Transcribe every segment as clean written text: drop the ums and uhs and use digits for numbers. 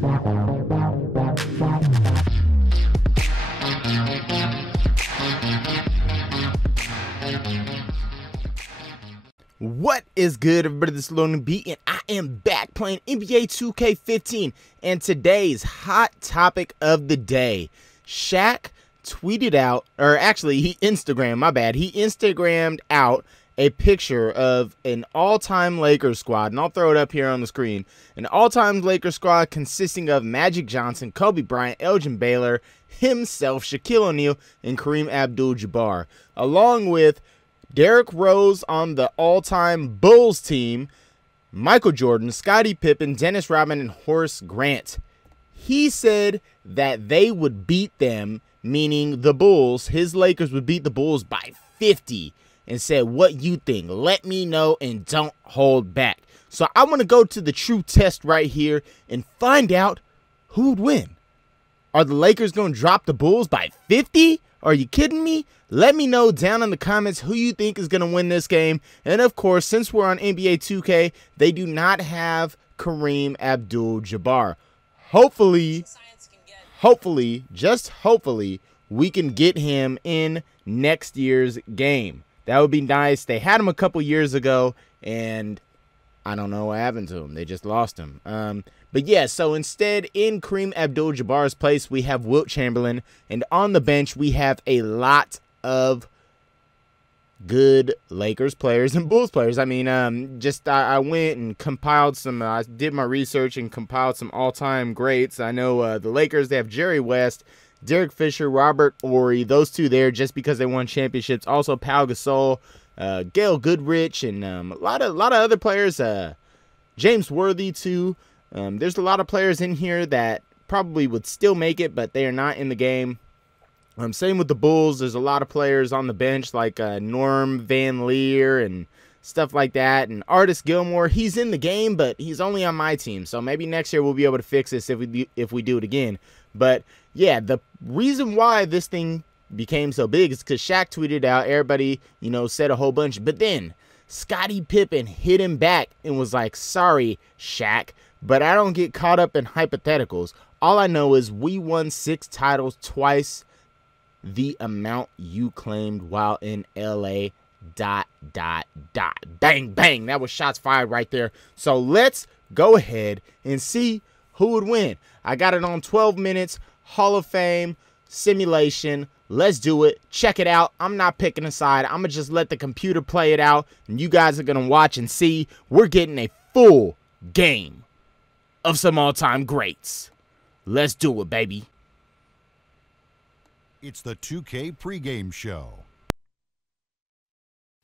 What is good, everybody? This is Loading Beat, and I am back playing NBA 2K15. And today's hot topic of the day, Shaq tweeted out, or actually he Instagrammed, my bad. He Instagrammed out a picture of an all-time Lakers squad, and I'll throw it up here on the screen. An all-time Lakers squad consisting of Magic Johnson, Kobe Bryant, Elgin Baylor, himself, Shaquille O'Neal, and Kareem Abdul-Jabbar, along with Derrick Rose on the all-time Bulls team, Michael Jordan, Scottie Pippen, Dennis Rodman, and Horace Grant. He said that they would beat them, meaning the Bulls, his Lakers would beat the Bulls by 50, and said, what you think? Let me know and don't hold back. So I want to go to the true test right here and find out who would win. Are the Lakers going to drop the Bulls by 50? Are you kidding me? Let me know down in the comments who you think is going to win this game. And of course, since we're on NBA 2K, they do not have Kareem Abdul-Jabbar. Hopefully, just hopefully, we can get him in next year's game. That would be nice. They had him a couple years ago, and I don't know what happened to him. They just lost him. But yeah, so instead, in Kareem Abdul-Jabbar's place, we have Wilt Chamberlain. And on the bench, we have a lot of good Lakers players and Bulls players. I mean, I went and compiled some, I did my research and compiled some all-time greats. I know the Lakers, they have Jerry West, Derek Fisher, Robert Horry, those two there just because they won championships. Also, Pau Gasol, Gail Goodrich, and a lot of other players. James Worthy too. There's a lot of players in here that probably would still make it, but they are not in the game. Same with the Bulls. There's a lot of players on the bench like Norm Van Leer and stuff like that. And Artis Gilmore, he's in the game, but he's only on my team. So maybe next year we'll be able to fix this if we do it again. But yeah, the reason why this thing became so big is because Shaq tweeted out, everybody, you know, said a whole bunch. But then Scottie Pippen hit him back and was like, sorry, Shaq, but I don't get caught up in hypotheticals. All I know is we won 6 titles, twice the amount you claimed while in LA, ... Bang, bang. That was shots fired right there. So let's go ahead and see who would win. I got it on 12 minutes, Hall of Fame, simulation. Let's do it. Check it out. I'm not picking a side. I'm going to just let the computer play it out, and you guys are going to watch and see. We're getting a full game of some all-time greats. Let's do it, baby. It's the 2K pregame show.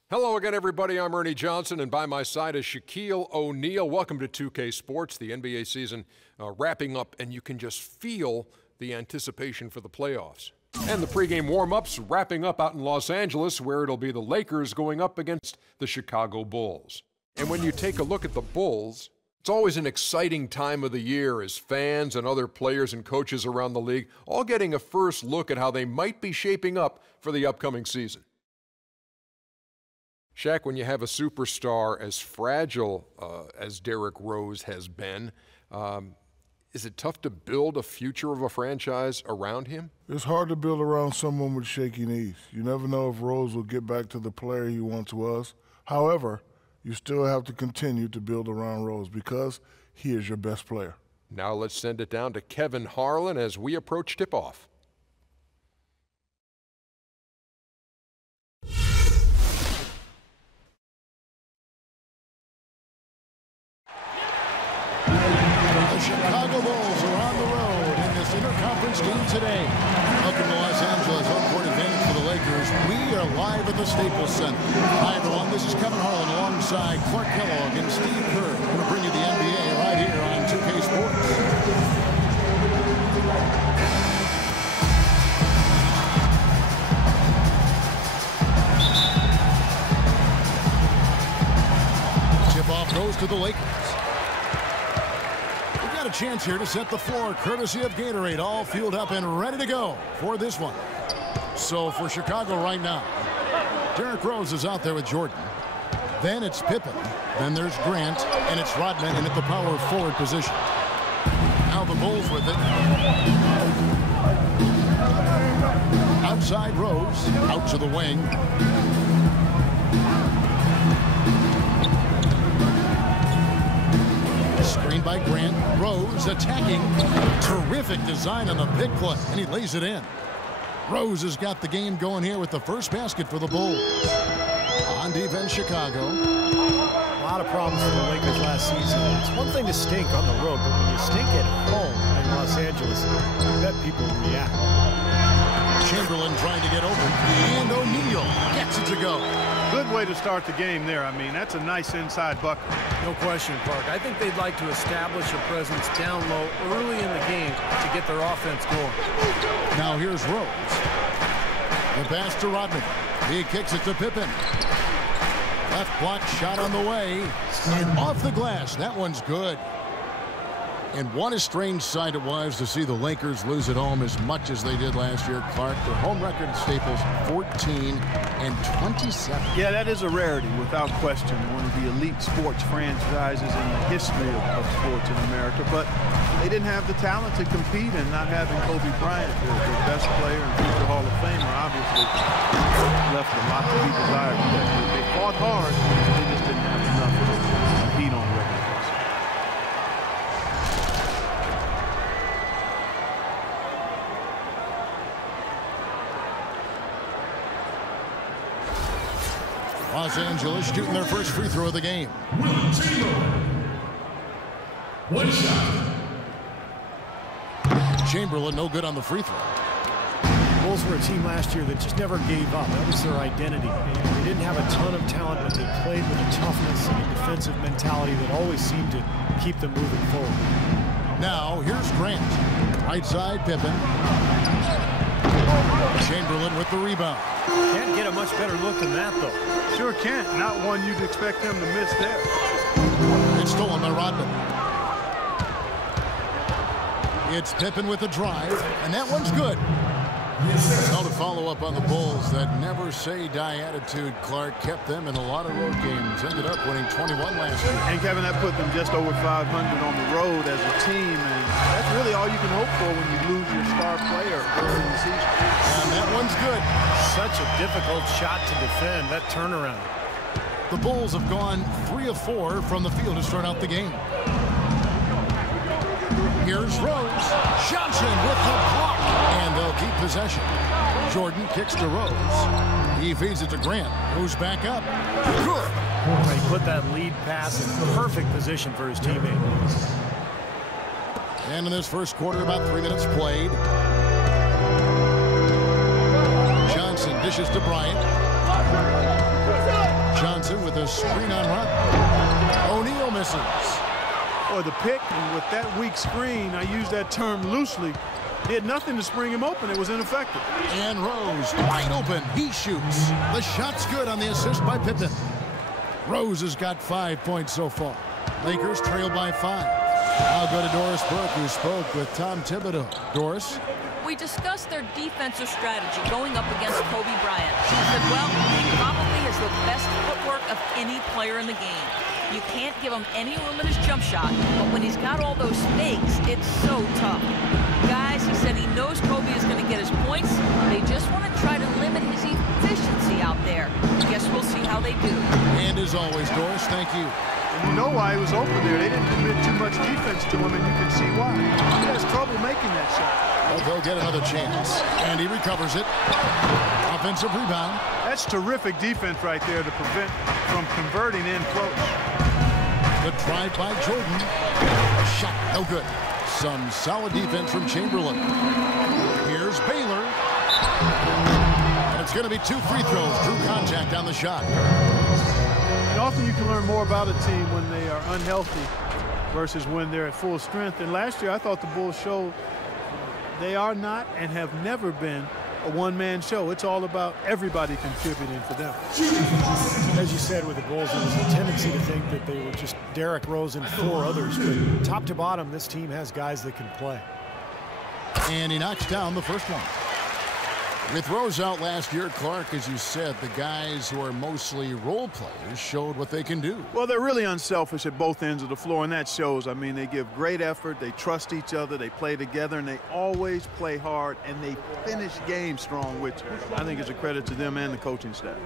Hello again, everybody. I'm Ernie Johnson, and by my side is Shaquille O'Neal. Welcome to 2K Sports, the NBA season wrapping up, and you can just feel the anticipation for the playoffs. And the pregame warm-ups wrapping up out in Los Angeles, where it'll be the Lakers going up against the Chicago Bulls. And when you take a look at the Bulls, it's always an exciting time of the year as fans and other players and coaches around the league all getting a first look at how they might be shaping up for the upcoming season. Shaq, when you have a superstar as fragile as Derrick Rose has been, is it tough to build a future of a franchise around him? It's hard to build around someone with shaky knees. You never know if Rose will get back to the player he once was. However, you still have to continue to build around Rose because he is your best player. Now let's send it down to Kevin Harlan as we approach tip-off. The Chicago Bulls are on the road in this interconference game today. Welcome to Los Angeles, home court advantage for the Lakers. We are live at the Staples Center. Hi, everyone. This is Kevin Harlan alongside Clark Kellogg and Steve Kerr. We're going to bring you the NBA right here on 2K Sports. Tip-off goes to the Lakers. A chance here to set the floor courtesy of Gatorade, all fueled up and ready to go for this one. So for Chicago right now, Derrick Rose is out there with Jordan. Then it's Pippen. Then there's Grant, and it's Rodman in at the power forward position. Now the Bulls with it. Outside Rose, out to the wing. Screen by Grant. Rose attacking. Terrific design on the pick play, and he lays it in. Rose has got the game going here with the first basket for the Bulls. On defense, Chicago. A lot of problems for the Lakers last season. It's one thing to stink on the road, but when you stink at home in Los Angeles, I bet people react. Chamberlain trying to get open, and O'Neal gets it to go. Good way to start the game there. I mean, that's a nice inside bucket. No question, Park. I think they'd like to establish a presence down low early in the game to get their offense going. Now here's Rose. The pass to Rodman. He kicks it to Pippen. Left block shot on the way. And off the glass. That one's good. And what a strange sight it was to see the Lakers lose at home as much as they did last year. Clark, their home record at Staples, 14-27. Yeah, that is a rarity, without question. One of the elite sports franchises in the history of sports in America. But they didn't have the talent to compete, and not having Kobe Bryant, their best player and future Hall of Famer, obviously left a lot to be desired. They fought hard, they just didn't have enough to compete on record. Los Angeles shooting their first free throw of the game. One shot. Chamberlain no good on the free throw. Bulls were a team last year that just never gave up. That was their identity. They didn't have a ton of talent, but they played with a toughness and a defensive mentality that always seemed to keep them moving forward. Now here's Grant. Right side Pippen. Chamberlain with the rebound. Can't get a much better look than that, though. Sure can't. Not one you'd expect them to miss there. It's stolen by Rodman. It's Pippen with the drive, and that one's good. Now to follow up on the Bulls, that never-say-die attitude, Clark, kept them in a lot of road games. Ended up winning 21 last year. And Kevin, that put them just over 500 on the road as a team, and that's really all you can hope for when you lose your star player early in the season. And that one's good. Such a difficult shot to defend, that turnaround. The Bulls have gone 3 of 4 from the field to start out the game. Here's Rose. Johnson with the block. And they'll keep possession. Jordan kicks to Rose. He feeds it to Grant, who's back up. Good. He put that lead pass in perfect position for his teammate. And in this first quarter, about 3 minutes played. Johnson dishes to Bryant. Johnson with a screen on run. O'Neal misses. Or the pick, and with that weak screen, I use that term loosely. He had nothing to spring him open. It was ineffective. And Rose wide open. He shoots. The shot's good on the assist by Pippen. Rose has got 5 points so far. Lakers trail by 5. I'll go to Doris Burke, who spoke with Tom Thibodeau. Doris? We discussed their defensive strategy going up against Kobe Bryant. She said, well, he probably has the best footwork of any player in the game. You can't give him any room in his jump shot, but when he's got all those fakes, it's so tough. Guys, he said he knows Kobe is going to get his points. They just want to try to limit his efficiency out there. Guess we'll see how they do. And as always, Doris, thank you. And you know why he was open there. They didn't commit too much defense to him, and you can see why. He has trouble making that shot. Well, they'll get another chance. And he recovers it. Offensive rebound. That's terrific defense right there to prevent from converting in close. The drive by Jordan. Shot no good. Some solid defense from Chamberlain. Here's Baylor. And it's going to be 2 free throws. Drew contact on the shot. And often you can learn more about a team when they are unhealthy versus when they're at full strength. And last year I thought the Bulls showed they are not and have never been a one-man show. It's all about everybody contributing for them. As you said with the Bulls, there was a tendency to think that they were just Derrick Rose and 4 others. But top to bottom, this team has guys that can play. And he knocks down the first one. With Rose out last year, Clark, as you said, the guys who are mostly role players showed what they can do. Well, they're really unselfish at both ends of the floor, and that shows. I mean, they give great effort, they trust each other, they play together, and they always play hard, and they finish games strong, which I think is a credit to them and the coaching staff.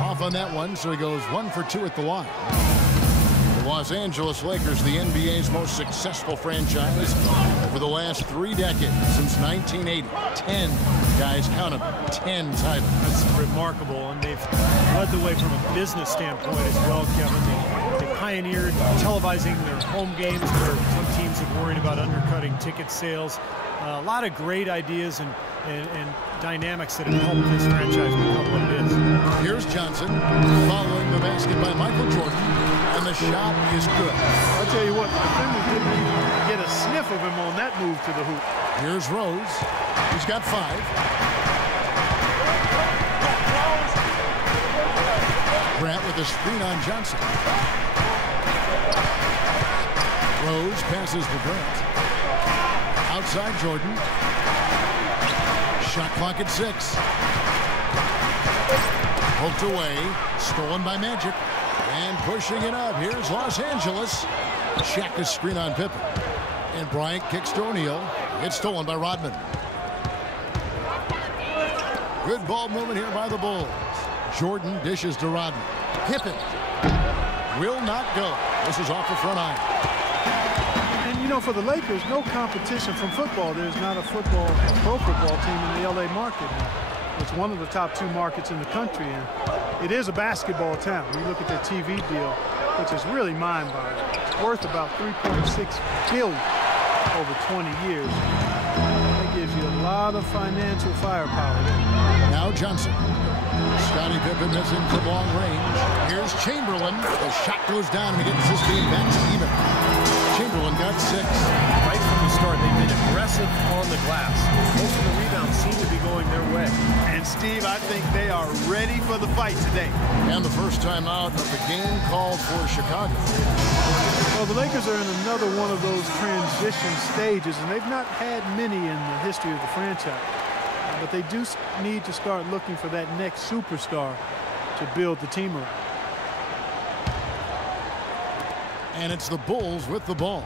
Off on that one, so he goes 1 for 2 at the line. The Los Angeles Lakers, the NBA's most successful franchise over the last 3 decades, since 1980. 10, guys, count them, 10 titles. That's remarkable, and they've led the way from a business standpoint as well, Kevin. They pioneered televising their home games where some teams have worried about undercutting ticket sales. A lot of great ideas and dynamics that have helped this franchise become what it is. Here's Johnson following the basket by Michael Jordan, and the shot is good. I'll tell you what, the defenders didn't even get a sniff of him on that move to the hoop. Here's Rose. He's got 5. Grant with a screen on Johnson. Rose passes to Grant. Outside Jordan. Shot clock at 6. Poked away. Stolen by Magic. And pushing it up. Here's Los Angeles. Shaq is screen on Pippen. And Bryant kicks to O'Neal. It's stolen by Rodman. Good ball movement here by the Bulls. Jordan dishes to Rodman. Pippen will not go. This is off the front iron. And, you know, for the Lakers, no competition from football. There's not a pro football team in the L.A. market. It's one of the top 2 markets in the country, and it is a basketball town. You look at their TV deal, which is really mind-boggling. It's worth about $3.6 billion over 20 years. That gives you a lot of financial firepower there. Now Johnson. Scottie Pippen missing from long range. Here's Chamberlain. The shot goes down and he gets his team back to even. Chamberlain got 6. Right from the start, they've been aggressive on the glass. Most of the rebounds seem to be going their way. And Steve, I think they are ready for the fight today. And the first time out of the game called for Chicago. Well, the Lakers are in another one of those transition stages, and they've not had many in the history of the franchise. But they do need to start looking for that next superstar to build the team around. And it's the Bulls with the ball.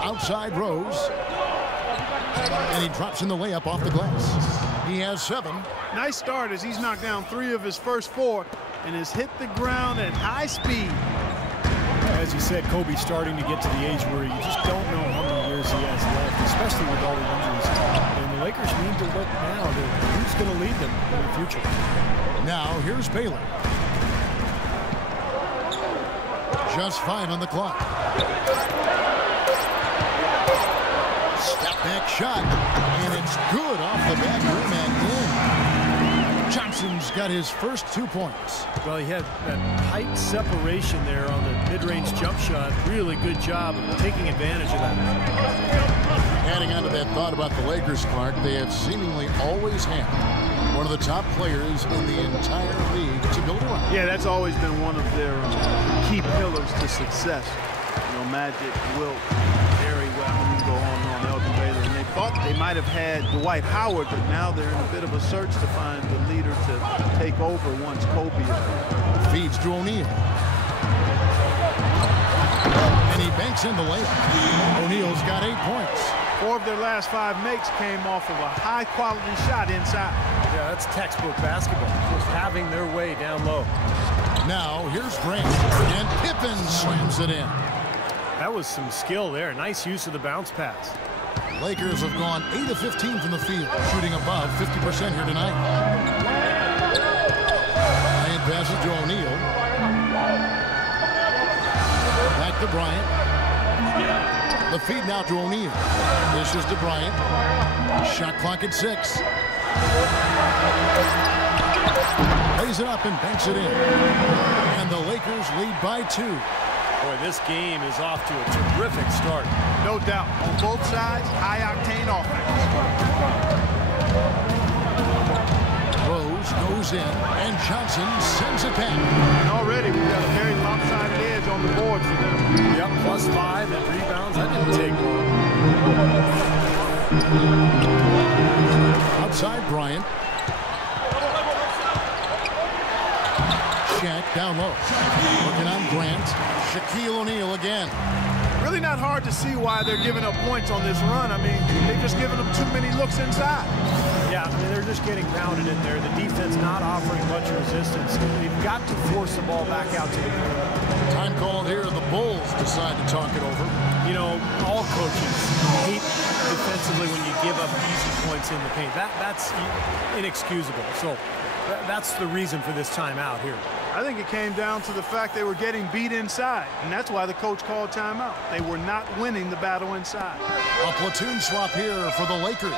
Outside Rose. And he drops in the layup off the glass. He has 7. Nice start as he's knocked down 3 of his first 4 and has hit the ground at high speed. As you said, Kobe's starting to get to the age where you just don't know how many years he has left, especially with all the injuries. And the Lakers need to look now to who's going to lead them in the future. Now here's Baylor. Just 5 on the clock. Step back shot, and it's good off the back rim and in. Johnson's got his first 2 points. Well, he had that height separation there on the mid-range jump shot. Really good job of taking advantage of that. Adding on to that thought about the Lakers, Clark, they have seemingly always had one of the top players in the entire league to build around. Yeah, that's always been one of their key pillars to success. You know, Magic, Wilt, Harry, well, we can go on and on, Elgin Baylor, and they thought they might have had Dwight Howard, but now they're in a bit of a search to find the leader to take over once Kobe is gone. Feeds to O'Neal. And he banks in the layup. O'Neal's got 8 points. 4 of their last 5 makes came off of a high-quality shot inside. Yeah, that's textbook basketball, just having their way down low. Now, here's Grant, and Pippen slams it in. That was some skill there. Nice use of the bounce pass. Lakers have gone 8 of 15 from the field, shooting above 50% here tonight. Bryant passes to O'Neal. Back to Bryant. The feed now to O'Neal. Dishes to Bryant. Shot clock at 6. Lays it up and banks it in. And the Lakers lead by 2. Boy, this game is off to a terrific start. No doubt. On both sides, high-octane offense. Rose goes in, and Johnson sends it back. And already we've got a very lopsided edge on the board for them. Yep, +5 and rebounds. That didn't take long. Outside Bryant. Shaq down low. Looking on Grant. Shaquille O'Neal again. Really not hard to see why they're giving up points on this run. I mean, they've just given them too many looks inside. Yeah, I mean, they're just getting pounded in there. The defense not offering much resistance. They've got to force the ball back out to the perimeter. Time called here. The Bulls decide to talk it over. You know, all coaches hate defensively when you give up easy points in the paint. That's inexcusable. So that's the reason for this timeout here. I think it came down to the fact they were getting beat inside, and that's why the coach called timeout. They were not winning the battle inside. A platoon swap here for the Lakers.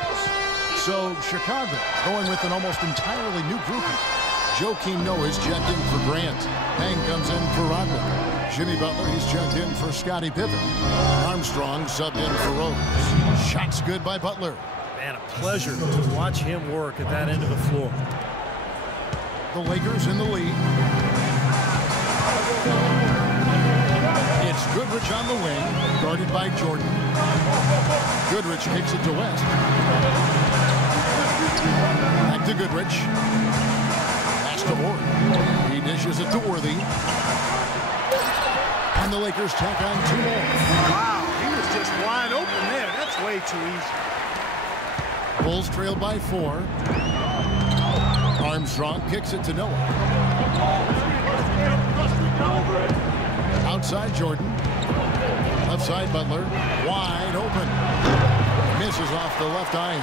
So Chicago going with an almost entirely new grouping. Joakim Noah is checked in for Grant. Pang comes in for Rodman. Jimmy Butler, he's checked in for Scottie Pippen. Armstrong subbed in for Rose. Shots good by Butler. Man, a pleasure to watch him work at that end of the floor. The Lakers in the lead. It's Goodrich on the wing, guarded by Jordan. Goodrich kicks it to West. Back to Goodrich. Pass to Orton. He dishes it to Worthy. And the Lakers tack on 2 more. Wow, he was just wide open there. That's way too easy. Bulls trail by 4. Armstrong kicks it to Noah. Outside Jordan. Left side Butler. Wide open. Misses off the left eye.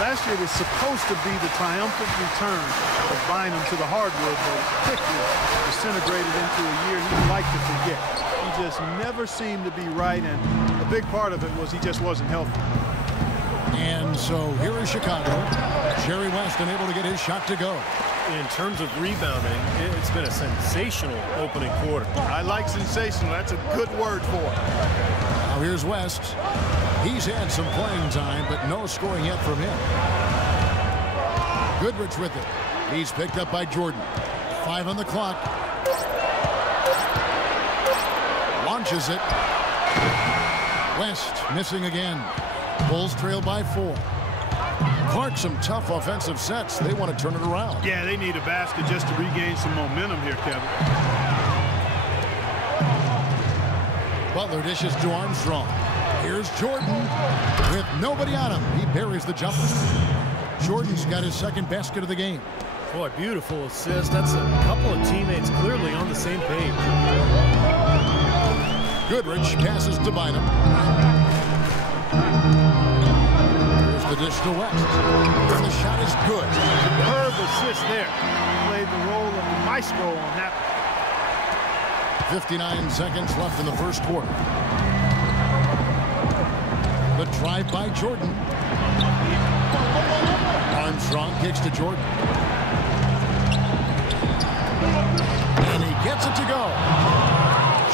Last year was supposed to be the triumphant return of Bynum to the hardwood, but quickly disintegrated into a year he'd like to forget. He just never seemed to be right, and a big part of it was he just wasn't healthy. And so here is Chicago. Jerry West unable to get his shot to go. In terms of rebounding, it's been a sensational opening quarter. I like sensational. That's a good word for it. Now here's West. He's had some playing time, but no scoring yet from him. Goodrich with it. He's picked up by Jordan. 5 on the clock. Launches it. West missing again. Bulls trail by 4. Clark, some tough offensive sets. They want to turn it around. Yeah, they need a basket just to regain some momentum here, Kevin. Butler dishes to Armstrong. Here's Jordan with nobody on him. He buries the jumper. Jordan's got his second basket of the game. Boy, beautiful assist. That's a couple of teammates clearly on the same page. Goodrich passes to Bynum. Here's the dish to West. And the shot is good. Superb assist there. Played the role of the maestro on that. 59 seconds left in the first quarter. The drive by Jordan. Armstrong kicks to Jordan. And he gets it to go.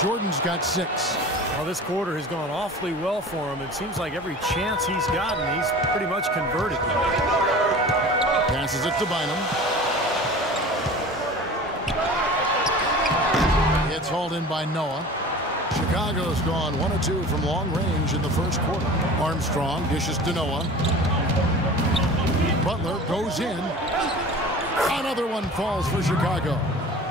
Jordan's got 6. Well, this quarter has gone awfully well for him. It seems like every chance he's gotten, he's pretty much converted. Passes it to Bynum. It's hauled in by Noah. Chicago's gone 1 of 2 from long range in the first quarter. Armstrong dishes to Noah. Butler goes in. Another one falls for Chicago.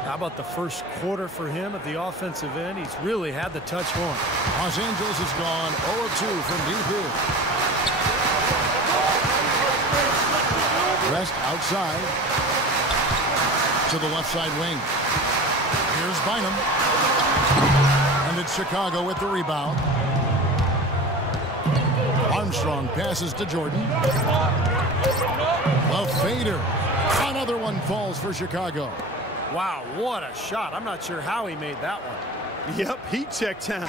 How about the first quarter for him at the offensive end? He's really had the touch going. Los Angeles has gone 0 of 2 from deep here. Rest outside to the left side wing. Here's Bynum. And it's Chicago with the rebound. Armstrong passes to Jordan. A fader. Another one falls for Chicago. Wow, what a shot. I'm not sure how he made that one. Yep, heat check time.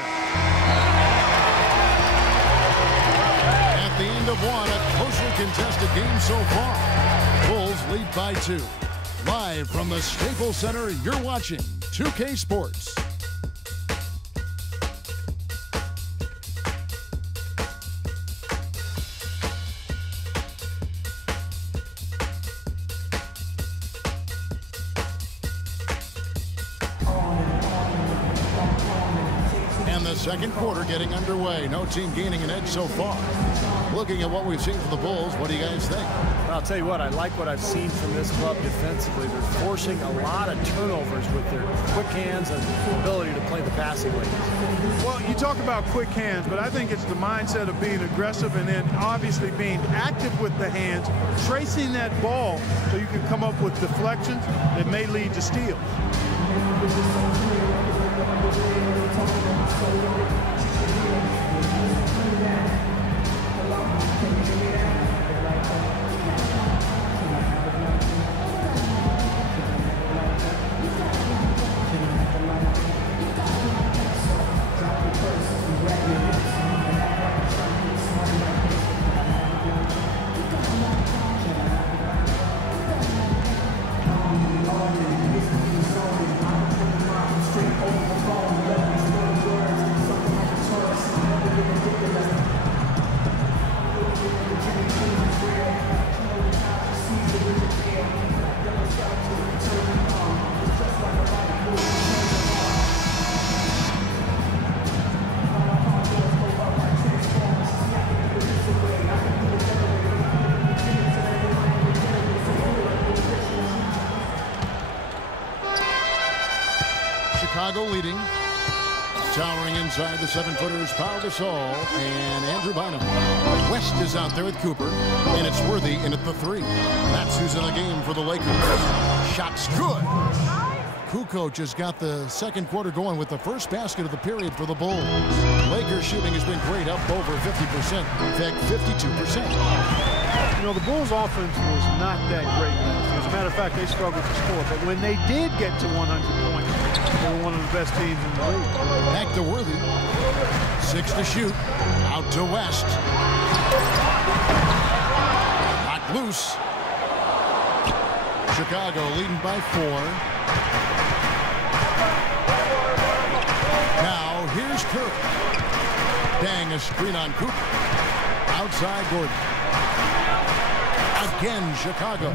At the end of 1, a closely contested game so far. Bulls lead by 2. Live from the Staples Center, you're watching 2K Sports. the second quarter getting underway. No team gaining an edge so far. Looking at what we've seen from the Bulls, what do you guys think? I'll tell you what, I like what I've seen from this club defensively. They're forcing a lot of turnovers with their quick hands and ability to play the passing lanes. Well, you talk about quick hands, but I think it's the mindset of being aggressive and then obviously being active with the hands, tracing that ball so you can come up with deflections that may lead to steals. Chicago leading. Towering inside the 7-footers, Pau Gasol and Andrew Bynum. West is out there with Cooper, and it's Worthy in at the 3. That's who's in the game for the Lakers. Shot's good. Kukoc has got the second quarter going with the first basket of the period for the Bulls. Lakers shooting has been great, up over 50%. In fact, 52%. You know, the Bulls offense was not that great last year. As a matter of fact, they struggled to score. But when they did get to 100 points, they were one of the best teams in the league. Back to Worthy. 6 to shoot. Out to West. Knocked loose. Chicago leading by 4. Now, here's Curry. Dang, a screen on Cooper. Outside Gordon. Again, Chicago.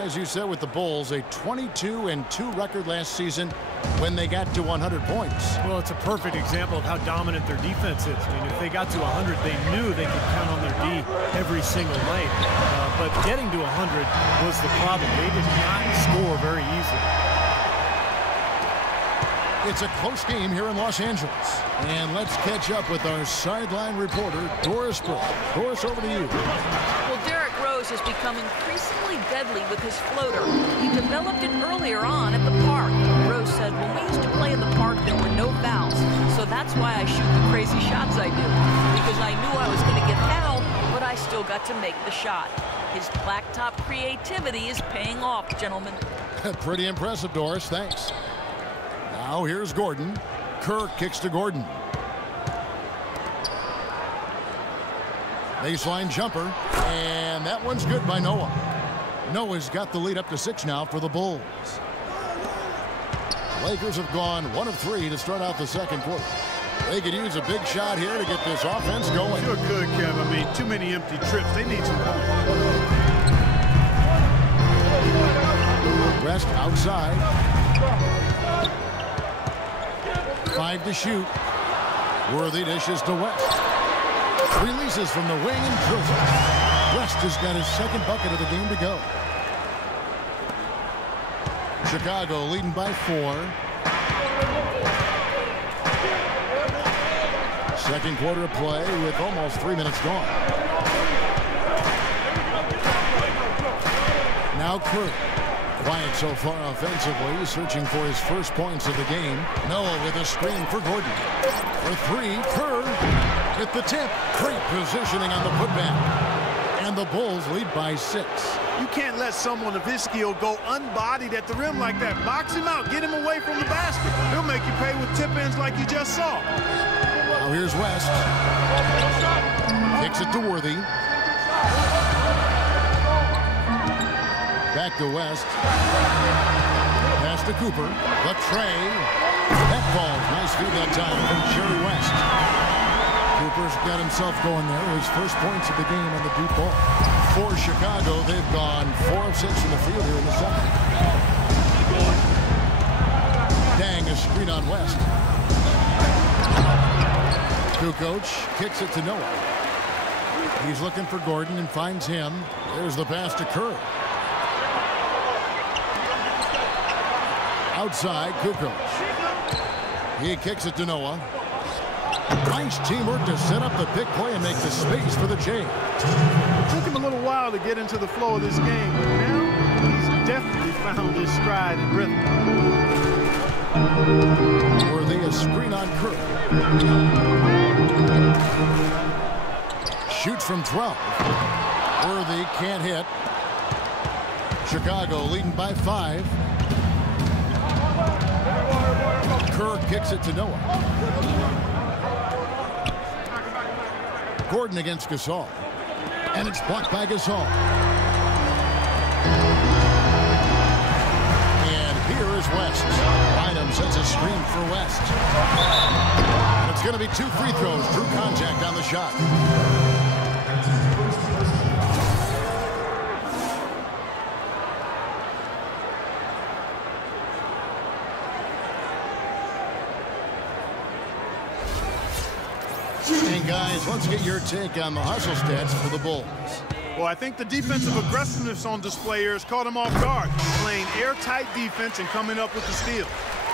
As you said with the Bulls, a 22-2 record last season when they got to 100 points. Well, it's a perfect example of how dominant their defense is. I mean, if they got to 100, they knew they could count on their D every single night. But getting to 100 was the problem. They did not score very easily. It's a close game here in Los Angeles. And let's catch up with our sideline reporter, Doris Bloe. Doris, over to you. Well, Derrick Rose has become increasingly deadly with his floater. He developed it earlier on at the park. Rose said, when we used to play in the park, there were no fouls. So that's why I shoot the crazy shots I do. Because I knew I was going to get fouled, but I still got to make the shot. His blacktop creativity is paying off, gentlemen. Pretty impressive, Doris. Thanks. Now here's Gordon. Kerr kicks to Gordon. Baseline jumper, and that one's good by Noah. Noah's got the lead up to 6 now for the Bulls. Lakers have gone 1 of 3 to start out the second quarter. They could use a big shot here to get this offense going. Sure could, Kev. I mean, too many empty trips. They need some points. West outside. 5 to shoot. Worthy dishes to West. Releases from the wing and drills it. West has got his second bucket of the game to go. Chicago leading by 4. Second quarter of play with almost 3 minutes gone. Now Curry. Quiet so far offensively, searching for his first points of the game. Noah with a screen for Gordon. For 3, Kerr at the tip. Great positioning on the putback. And the Bulls lead by 6. You can't let someone of his skill go unbodied at the rim like that. Box him out. Get him away from the basket. He'll make you pay with tip-ins like you just saw. Now here's West. Kicks it to Worthy. Back to West. Pass to Cooper. The tray. That ball. Nice feed that time from Jerry West. Cooper's got himself going there. His first points of the game on the deep ball. For Chicago, they've gone 4 of 6 in the field here in the second. Dang, a screen on West. Kukoc kicks it to Noah. He's looking for Gordon and finds him. There's the pass to Kerr. Outside, Kukoc. He kicks it to Noah. Nice teamwork to set up the big play and make the space for the Jays. It took him a little while to get into the flow of this game, but now he's definitely found his stride and rhythm. Worthy a screen on Kerr. Shoots from 12. Worthy can't hit. Chicago leading by 5. Kerr kicks it to Noah. Gordon against Gasol. And it's blocked by Gasol. And here is West. Bynum sends a screen for West. And it's going to be 2 free throws. Drew contact on the shot. And guys, let's get your take on the hustle stats for the Bulls. Well, I think the defensive aggressiveness on display here has caught him off guard, playing airtight defense and coming up with the steal.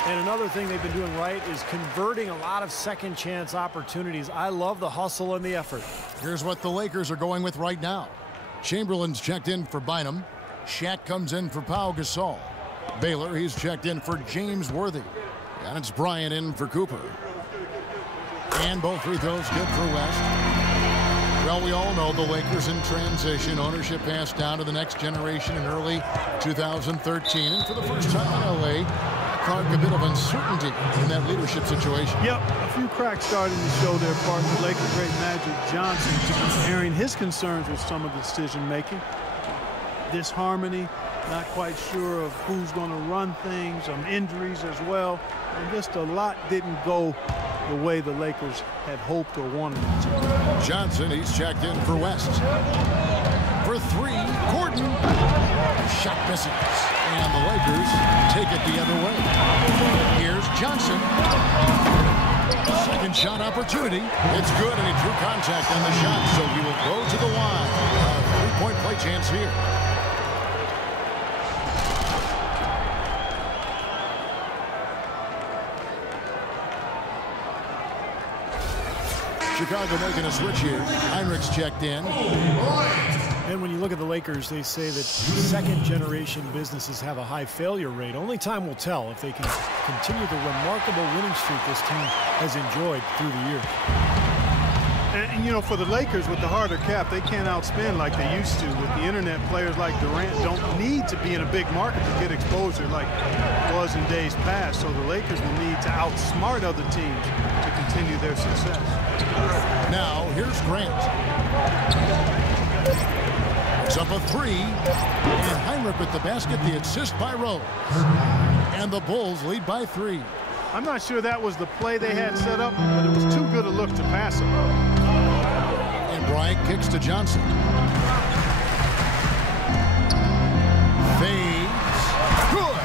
And another thing they've been doing right is converting a lot of second chance opportunities. I love the hustle and the effort. Here's what the Lakers are going with right now. Chamberlain's checked in for Bynum. Shaq comes in for Pau Gasol. Baylor, he's checked in for James Worthy. And it's Bryant in for Cooper. And both free throws good for West. Well, we all know the Lakers in transition. Ownership passed down to the next generation in early 2013. And for the first time in L.A., caught a bit of uncertainty in that leadership situation. Yep, a few cracks starting to show their part. The Lakers great Magic Johnson airing his concerns with some of the decision-making. Disharmony, not quite sure of who's going to run things, injuries as well. And just a lot didn't go the way the Lakers had hoped or wanted it to. Johnson, he's checked in for West. For 3, Gordon. Shot misses. And the Lakers take it the other way. Here's Johnson. Second shot opportunity. It's good, and he drew contact on the shot, so he will go to the line. A 3-point play chance here. Chicago making a switch here. Heinrich's checked in. And when you look at the Lakers, they say that second-generation businesses have a high failure rate. Only time will tell if they can continue the remarkable winning streak this team has enjoyed through the years. And you know, for the Lakers, with the harder cap, they can't outspend like they used to. With the internet, players like Durant don't need to be in a big market to get exposure like it was in days past. So the Lakers will need to outsmart other teams to continue their success. Now, here's Grant. It's up a 3. And Heinrich with the basket, the assist by Rose. And the Bulls lead by 3. I'm not sure that was the play they had set up, but it was too good a look to pass him. And Bryant kicks to Johnson. Fades. Good.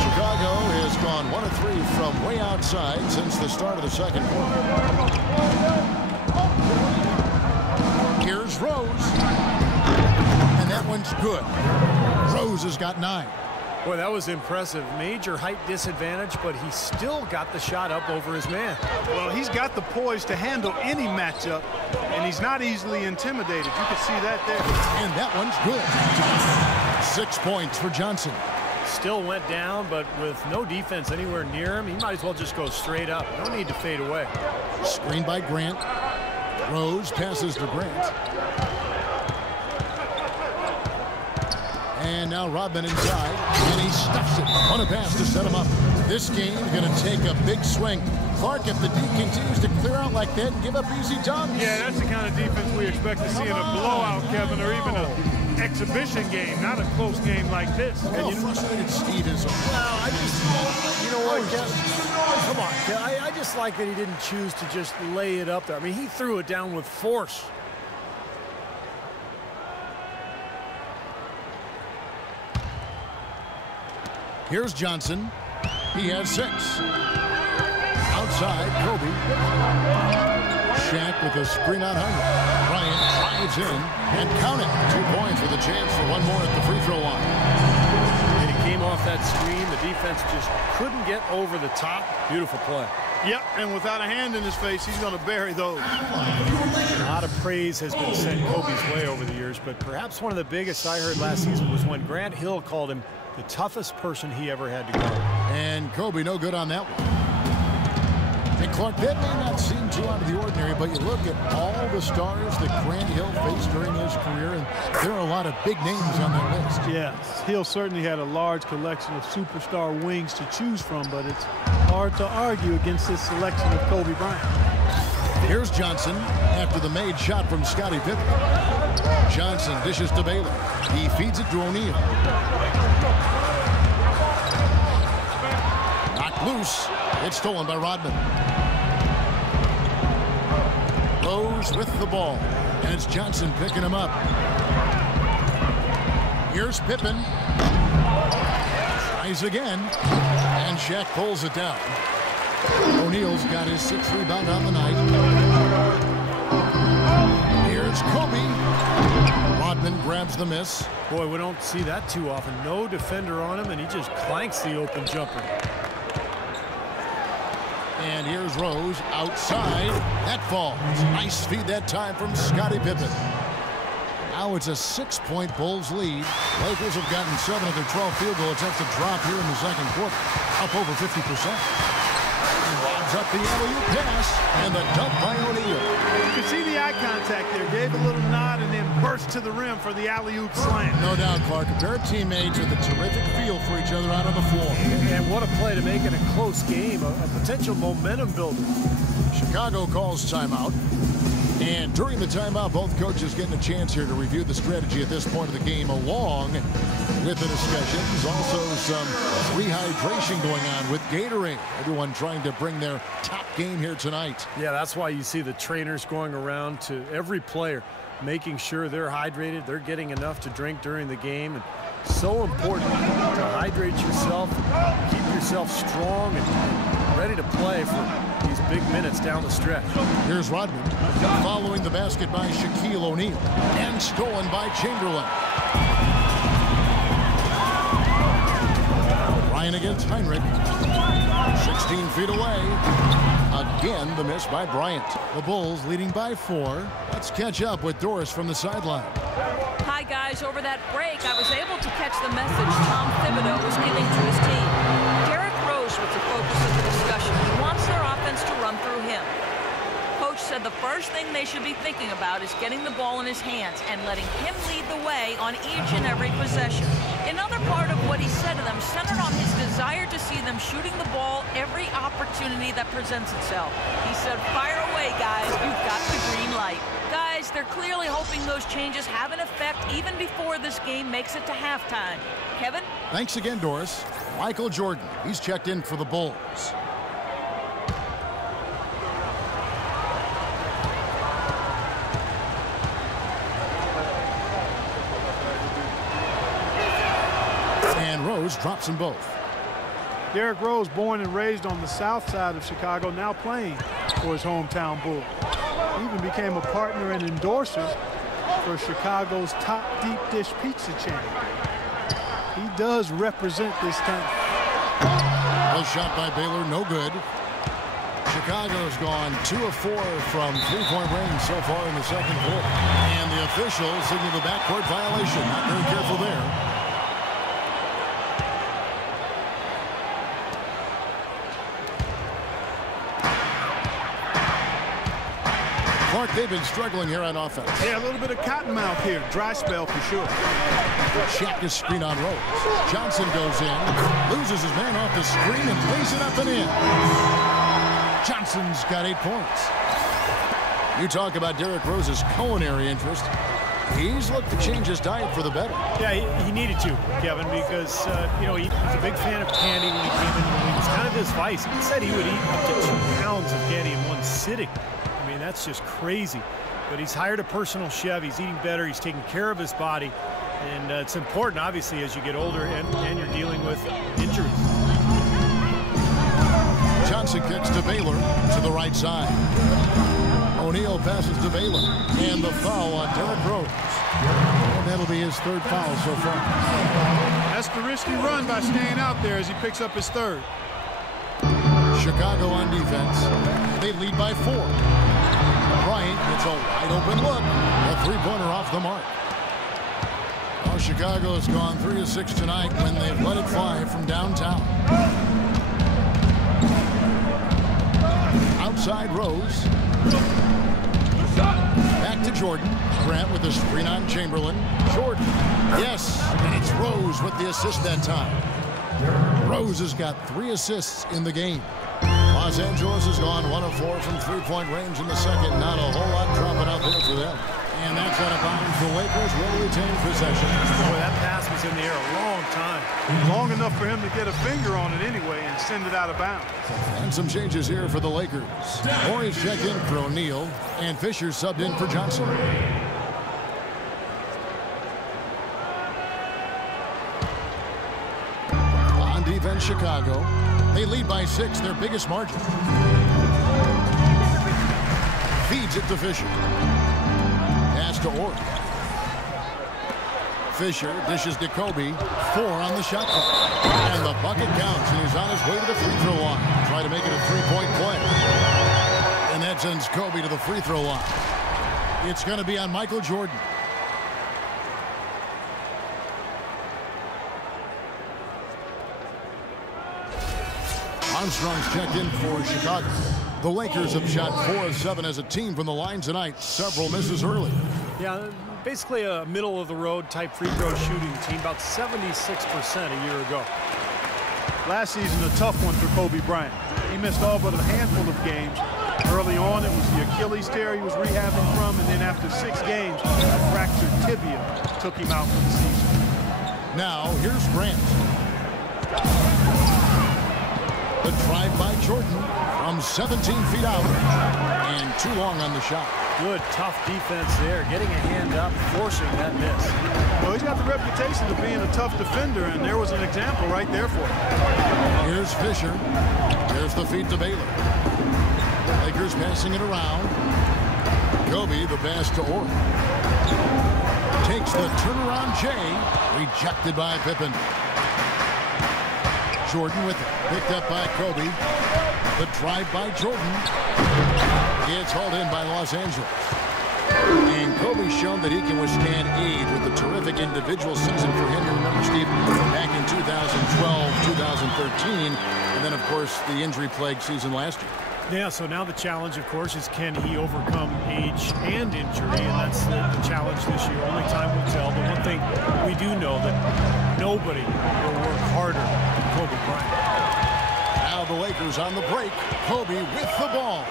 Chicago has gone 1 of 3 from way outside since the start of the second quarter. Here's Rose. And that one's good. Rose has got 9. Boy, that was impressive. Major height disadvantage, but he still got the shot up over his man. Well, he's got the poise to handle any matchup, and he's not easily intimidated. You can see that there. And that one's good. 6 points for Johnson. Still went down, but with no defense anywhere near him, he might as well just go straight up. No need to fade away. Screen by Grant. Rose passes to Grant. And now Rodman inside, and he stuffs it on a pass to set him up. This game is going to take a big swing. Clark, if the D continues to clear out like that and give up easy dunks. Yeah, that's the kind of defense we expect to see in a blowout, Kevin, or even an exhibition game, not a close game like this. And you know, frustrated Steve is. Well, I just, you know what, Kevin? Come on, Kevin. I just like that he didn't choose to just lay it up there. I mean, he threw it down with force. Here's Johnson. He has 6. outside, Kobe. Shaq with a screen on Heinrich. Bryant drives in and count it. 2 points with a chance for one more at the free throw line. And he came off that screen. The defense just couldn't get over the top. Beautiful play. Yep, and without a hand in his face, he's going to bury those. A lot of praise has been sent Kobe's way over the years, but perhaps one of the biggest I heard last season was when Grant Hill called him the toughest person he ever had to guard. And Kobe no good on that one. And Clark, that may not seem too out of the ordinary, but you look at all the stars that Grant Hill faced during his career, and there are a lot of big names on that list. Yes, Hill certainly had a large collection of superstar wings to choose from, but it's hard to argue against this selection of Kobe Bryant. Here's Johnson after the made shot from Scottie Pippen. Johnson dishes to Baylor. He feeds it to O'Neal. Knocked loose. It's stolen by Rodman. Rose with the ball. And it's Johnson picking him up. Here's Pippen. Tries again. And Shaq pulls it down. O'Neal's got his 6th rebound on the night. Here's Kobe. Rodman grabs the miss. Boy, we don't see that too often. No defender on him, and he just clanks the open jumper. And here's Rose outside. That falls. Nice feed that time from Scottie Pippen. Now it's a 6-point Bulls lead. Lakers have gotten 7 of their 12 field goal attempts to drop here in the second quarter. Up over 50%. Lobs up the alley-oop pass, and the dunk by O'Neal. You can see the eye contact there. Gave a little nod and then burst to the rim for the alley-oop slam. No doubt, Clark. A pair of teammates with a terrific feel for each other out on the floor. And what a play to make it a close game, a potential momentum builder. Chicago calls timeout. And during the timeout, both coaches getting a chance here to review the strategy at this point of the game, along with the discussions. Also some rehydration going on with Gatorade. Everyone trying to bring their top game here tonight. Yeah, that's why you see the trainers going around to every player, making sure they're hydrated, they're getting enough to drink during the game. And so important to hydrate yourself, keep yourself strong and ready to play for these big minutes down the stretch. Here's Rodman following the basket by Shaquille O'Neal and stolen by Chamberlain. Ryan against Heinrich. 16 feet away. Again, the miss by Bryant. The Bulls leading by 4. Let's catch up with Doris from the sideline. Hi, guys. Over that break, I was able to catch the message Tom Thibodeau was giving to his team. Derrick Rose was the focus of the discussion. He wants their offense to run through him. Coach said the first thing they should be thinking about is getting the ball in his hands and letting him lead the way on each and every possession. Another part of what he said to them centered on his desire to see them shooting the ball every opportunity that presents itself. He said, fire away, guys. You've got the green light. Guys, they're clearly hoping those changes have an effect even before this game makes it to halftime. Kevin? Thanks again, Doris. Michael Jordan, he's checked in for the Bulls. And Rose drops them both. Derrick Rose, born and raised on the south side of Chicago, now playing for his hometown Bulls. He even became a partner and endorser for Chicago's top deep dish pizza chain. He does represent this town. Well, shot by Baylor, no good. Chicago's gone 2 of 4 from three-point range so far in the second quarter. And the officials signal the backcourt violation. Not very careful there. Clark, they've been struggling here on offense. Yeah, a little bit of cottonmouth here. Dry spell for sure. Shaq is screen on Rose. Johnson goes in, loses his man off the screen, and lays it up and in. Johnson's got 8 points. You talk about Derrick Rose's culinary interest. He's looked to change his diet for the better. Yeah, he needed to, Kevin, because, you know, he's a big fan of candy when he came in the league. It's kind of his vice. He said he would eat up to 2 pounds of candy in one sitting. I mean, that's just crazy. But he's hired a personal chef. He's eating better. He's taking care of his body. And it's important, obviously, as you get older and you're dealing with injuries. Johnson kicks to Baylor to the right side. O'Neal passes to Baylor. And the foul on Derrick Rose. And that'll be his third foul so far. That's the risky run by staying out there as he picks up his third. Chicago on defense. They lead by 4. Bryant gets a wide open look. A three-pointer off the mark. Well, Chicago has gone 3 of 6 tonight when they've let it fly from downtown. Outside Rose. Back to Jordan. Grant with the screen on Chamberlain. Jordan. Yes, and it's Rose with the assist that time. Rose has got 3 assists in the game. Los Angeles has gone 1 of 4 from three-point range in the second. Not a whole lot dropping out there for them. And that's out of bounds. The Lakers will retain possession. Boy, that pass was in the air a long time. Long enough for him to get a finger on it anyway and send it out of bounds. And some changes here for the Lakers. Morey's checked in for O'Neal, and Fisher subbed in for Johnson. On defense, Chicago. They lead by 6, their biggest margin. Feeds it to Fisher. Pass to Orr. Fisher dishes to Kobe. 4 on the shot clock. And the bucket counts, and he's on his way to the free throw line. Try to make it a 3-point play. And that sends Kobe to the free throw line. It's going to be on Michael Jordan. Armstrong's checked in for Chicago. The Lakers have shot 4 of 7 as a team from the line tonight. Several misses early. Yeah, basically a middle-of-the-road type free throw shooting team, about 76% a year ago. Last season, a tough one for Kobe Bryant. He missed all but a handful of games. Early on, it was the Achilles tear he was rehabbing from, and then after 6 games, a fractured tibia took him out for the season. Now, here's Grant. The drive by Jordan from 17 feet out, and too long on the shot. Good, tough defense there, getting a hand up, forcing that miss. Well, he's got the reputation of being a tough defender, and there was an example right there for him. Here's Fisher. Here's the feed to Baylor. Lakers passing it around. Kobe, the pass to Orr. Takes the turnaround J, rejected by Pippen. Jordan with it, picked up by Kobe. The drive by Jordan. It's hauled in by Los Angeles. And Kobe's shown that he can withstand age with a terrific individual season for him. You remember, Steve, back in 2012, 2013, and then, of course, the injury-plagued season last year. Yeah, so now the challenge, of course, is can he overcome age and injury, and that's the challenge this year. Only time will tell, but one thing we do know that nobody will work harder than Kobe Bryant. Now the Lakers on the break. Kobe with the ball.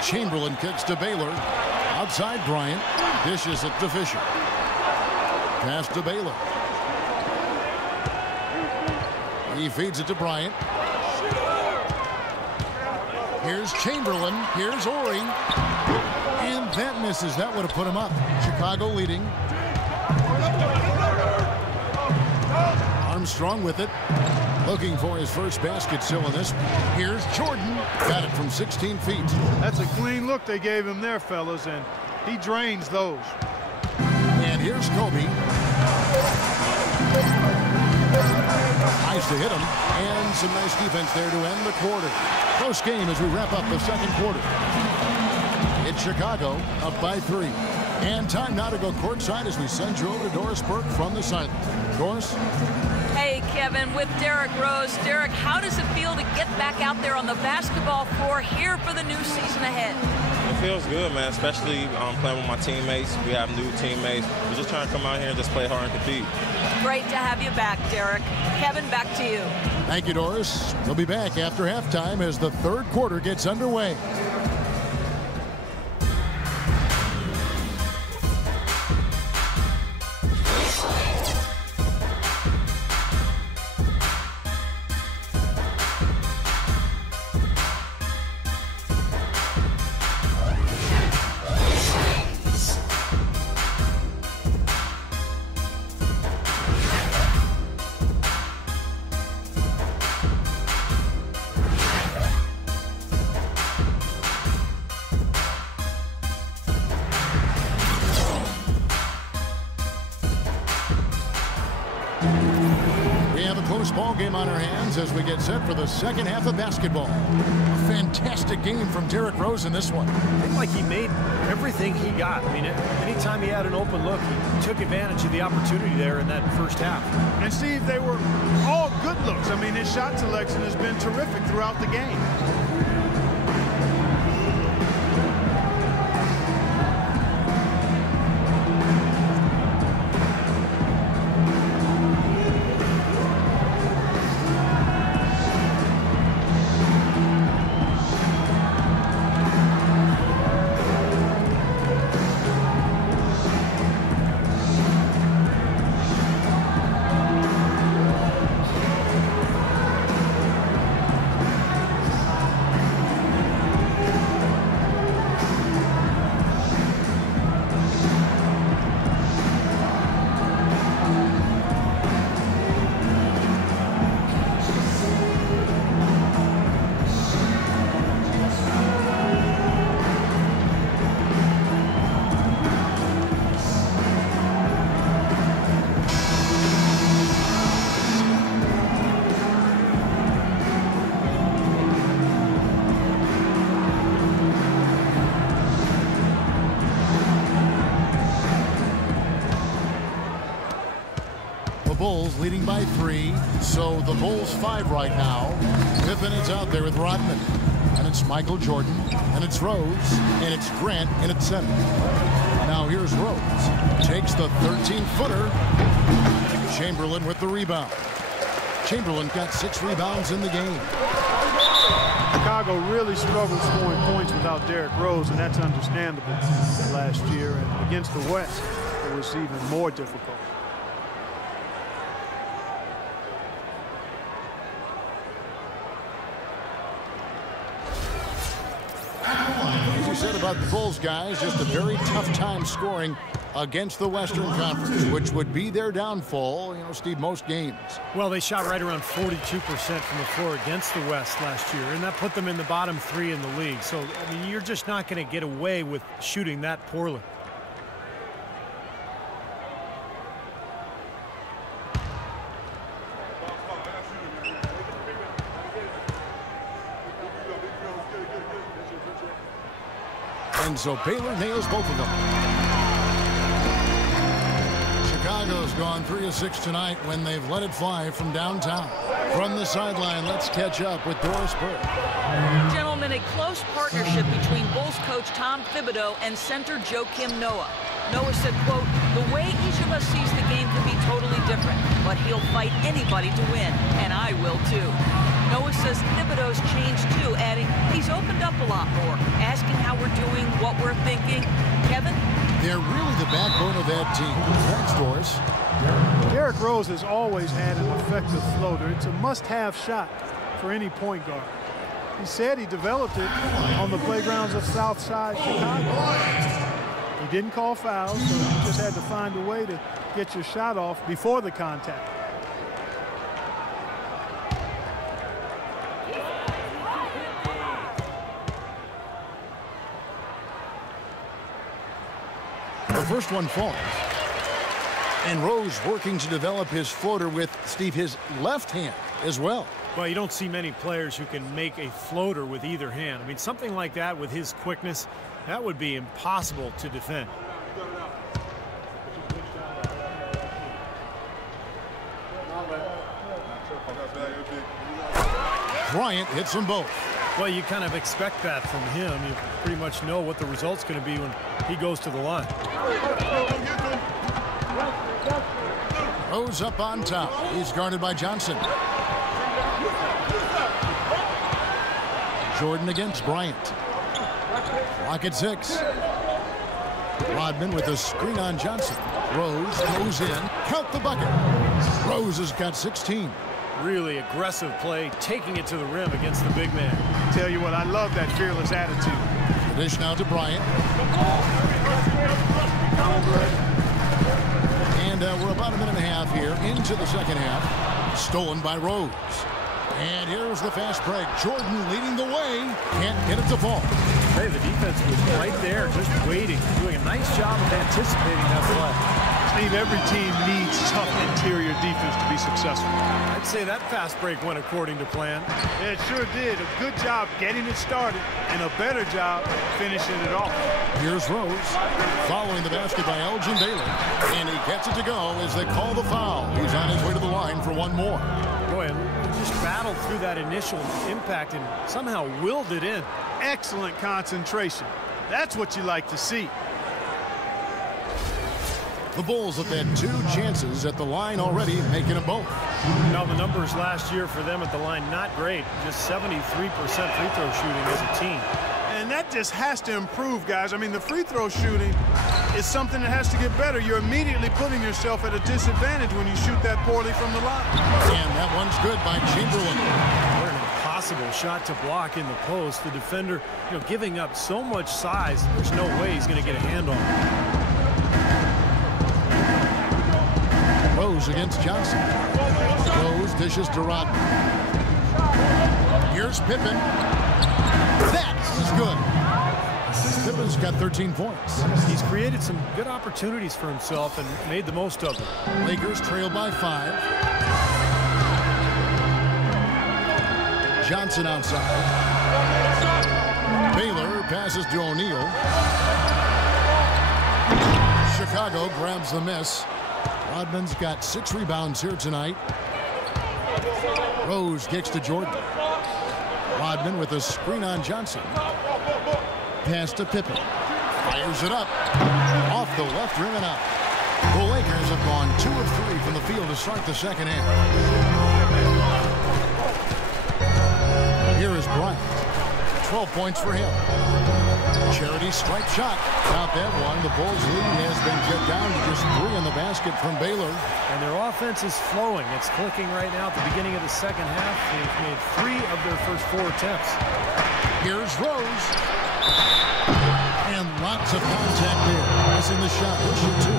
Chamberlain kicks to Baylor. Outside Bryant. Dishes it to Fisher. Pass to Baylor. He feeds it to Bryant. Here's Chamberlain. Here's Horry. And that misses. That would have put him up. Chicago leading. Armstrong with it. Looking for his first basket still in this. Here's Jordan. Got it from 16 feet. That's a clean look they gave him there, fellas, and he drains those. And here's Kobe. Nice to hit him. And some nice defense there to end the quarter. Close game as we wrap up the second quarter. It's Chicago up by 3. And time now to go courtside as we send you over to Doris Burke from the sideline. Doris? Hey, Kevin, with Derrick Rose. Derrick, how does it feel to get back out there on the basketball floor here for the new season ahead? It feels good, man, especially playing with my teammates. We have new teammates. We're just trying to come out here and just play hard and compete. Great to have you back, Derrick. Kevin, back to you. Thank you, Doris. We'll be back after halftime as the third quarter gets underway. ball game on our hands as we get set for the second half of basketball. A fantastic game from Derrick Rose in this one. It seemed like he made everything he got. I mean, anytime he had an open look, he took advantage of the opportunity there in that first half. And Steve, they were all good looks. I mean, his shot selection has been terrific throughout the game. Bulls leading by 3, so the Bulls 5 right now. Pippen is out there with Rodman, and it's Michael Jordan, and it's Rose, and it's Grant in at center. Now here's Rose, takes the 13-footer. Chamberlain with the rebound. Chamberlain got 6 rebounds in the game. Chicago really struggled scoring points without Derrick Rose, and that's understandable last year. And against the West, it was even more difficult. As you said about the Bulls, guys, just a very tough time scoring against the Western Conference, which would be their downfall, you know, Steve, most games. Well, they shot right around 42% from the floor against the West last year, and that put them in the bottom 3 in the league. So, I mean, you're just not going to get away with shooting that poorly. And so Baylor nails both of them. Chicago's gone 3 of 6 tonight when they've let it fly from downtown. From the sideline, let's catch up with Doris Burke. Gentlemen, a close partnership between Bulls coach Tom Thibodeau and center Joakim Noah. Noah said, quote, "The way each of us sees the game can be totally different, but he'll fight anybody to win, and I will too." Noah says Thibodeau's changed too, adding he's opened up a lot more, asking how we're doing, what we're thinking. Kevin? They're really the backbone of that team. Thanks, Doris. Derrick Rose has always had an effective floater. It's a must-have shot for any point guard. He said he developed it on the playgrounds of Southside Chicago. He didn't call fouls, so you just had to find a way to get your shot off before the contact. The first one falls. And Rose working to develop his floater with, Steve, his left hand as well. Well, you don't see many players who can make a floater with either hand. I mean, something like that with his quickness, that would be impossible to defend. Bryant hits them both. Well, you kind of expect that from him. You pretty much know what the result's going to be when he goes to the line. Rose up on top. He's guarded by Johnson. Jordan against Bryant. Clock at 6. Rodman with a screen on Johnson. Rose goes in. Count the bucket. Rose has got 16. Really aggressive play, taking it to the rim against the big man. Tell you what, I love that fearless attitude. The dish now to Bryant. And we're about a minute and a half here into the second half. Stolen by Rose. And here's the fast break. Jordan leading the way. Can't get it to fall. Hey, the defense was right there, just waiting, doing a nice job of anticipating that play. Steve, every team needs tough interior defense to be successful. I'd say that fast break went according to plan. Yeah, it sure did. A good job getting it started and a better job finishing it off. Here's Rose following the basket by Elgin Baylor, and he gets it to go as they call the foul. He's on his way to the line for one more. Boy, just battled through that initial impact and somehow willed it in. Excellent concentration. That's what you like to see. The Bulls have had 2 chances at the line already, making them both. Now, the numbers last year for them at the line, not great. Just 73% free throw shooting as a team. And that just has to improve, guys. I mean, the free throw shooting is something that has to get better. You're immediately putting yourself at a disadvantage when you shoot that poorly from the line. And that one's good by Chamberlain. What an impossible shot to block in the post. The defender, giving up so much size, there's no way he's going to get a hand on it. Rose against Johnson. Rose dishes to Rodman. Here's Pippen. That is good. Pippen's got 13 points. He's created some good opportunities for himself and made the most of them. Lakers trail by 5. Johnson outside. Baylor passes to O'Neal. Chicago grabs the miss. Rodman's got 6 rebounds here tonight. Rose kicks to Jordan. Rodman with a screen on Johnson. Pass to Pippen. Fires it up. Off the left rim and out. The Lakers have gone 2 of 3 from the field to start the second half. Here is Bryant. 12 points for him. Charity stripe shot. Not that one. The Bulls' lead has been cut down to just 3 in the basket from Baylor. And their offense is flowing. It's clicking right now at the beginning of the second half. They've made 3 of their first 4 attempts. Here's Rose. And lots of contact there. Missing the shot. He'll shoot 2.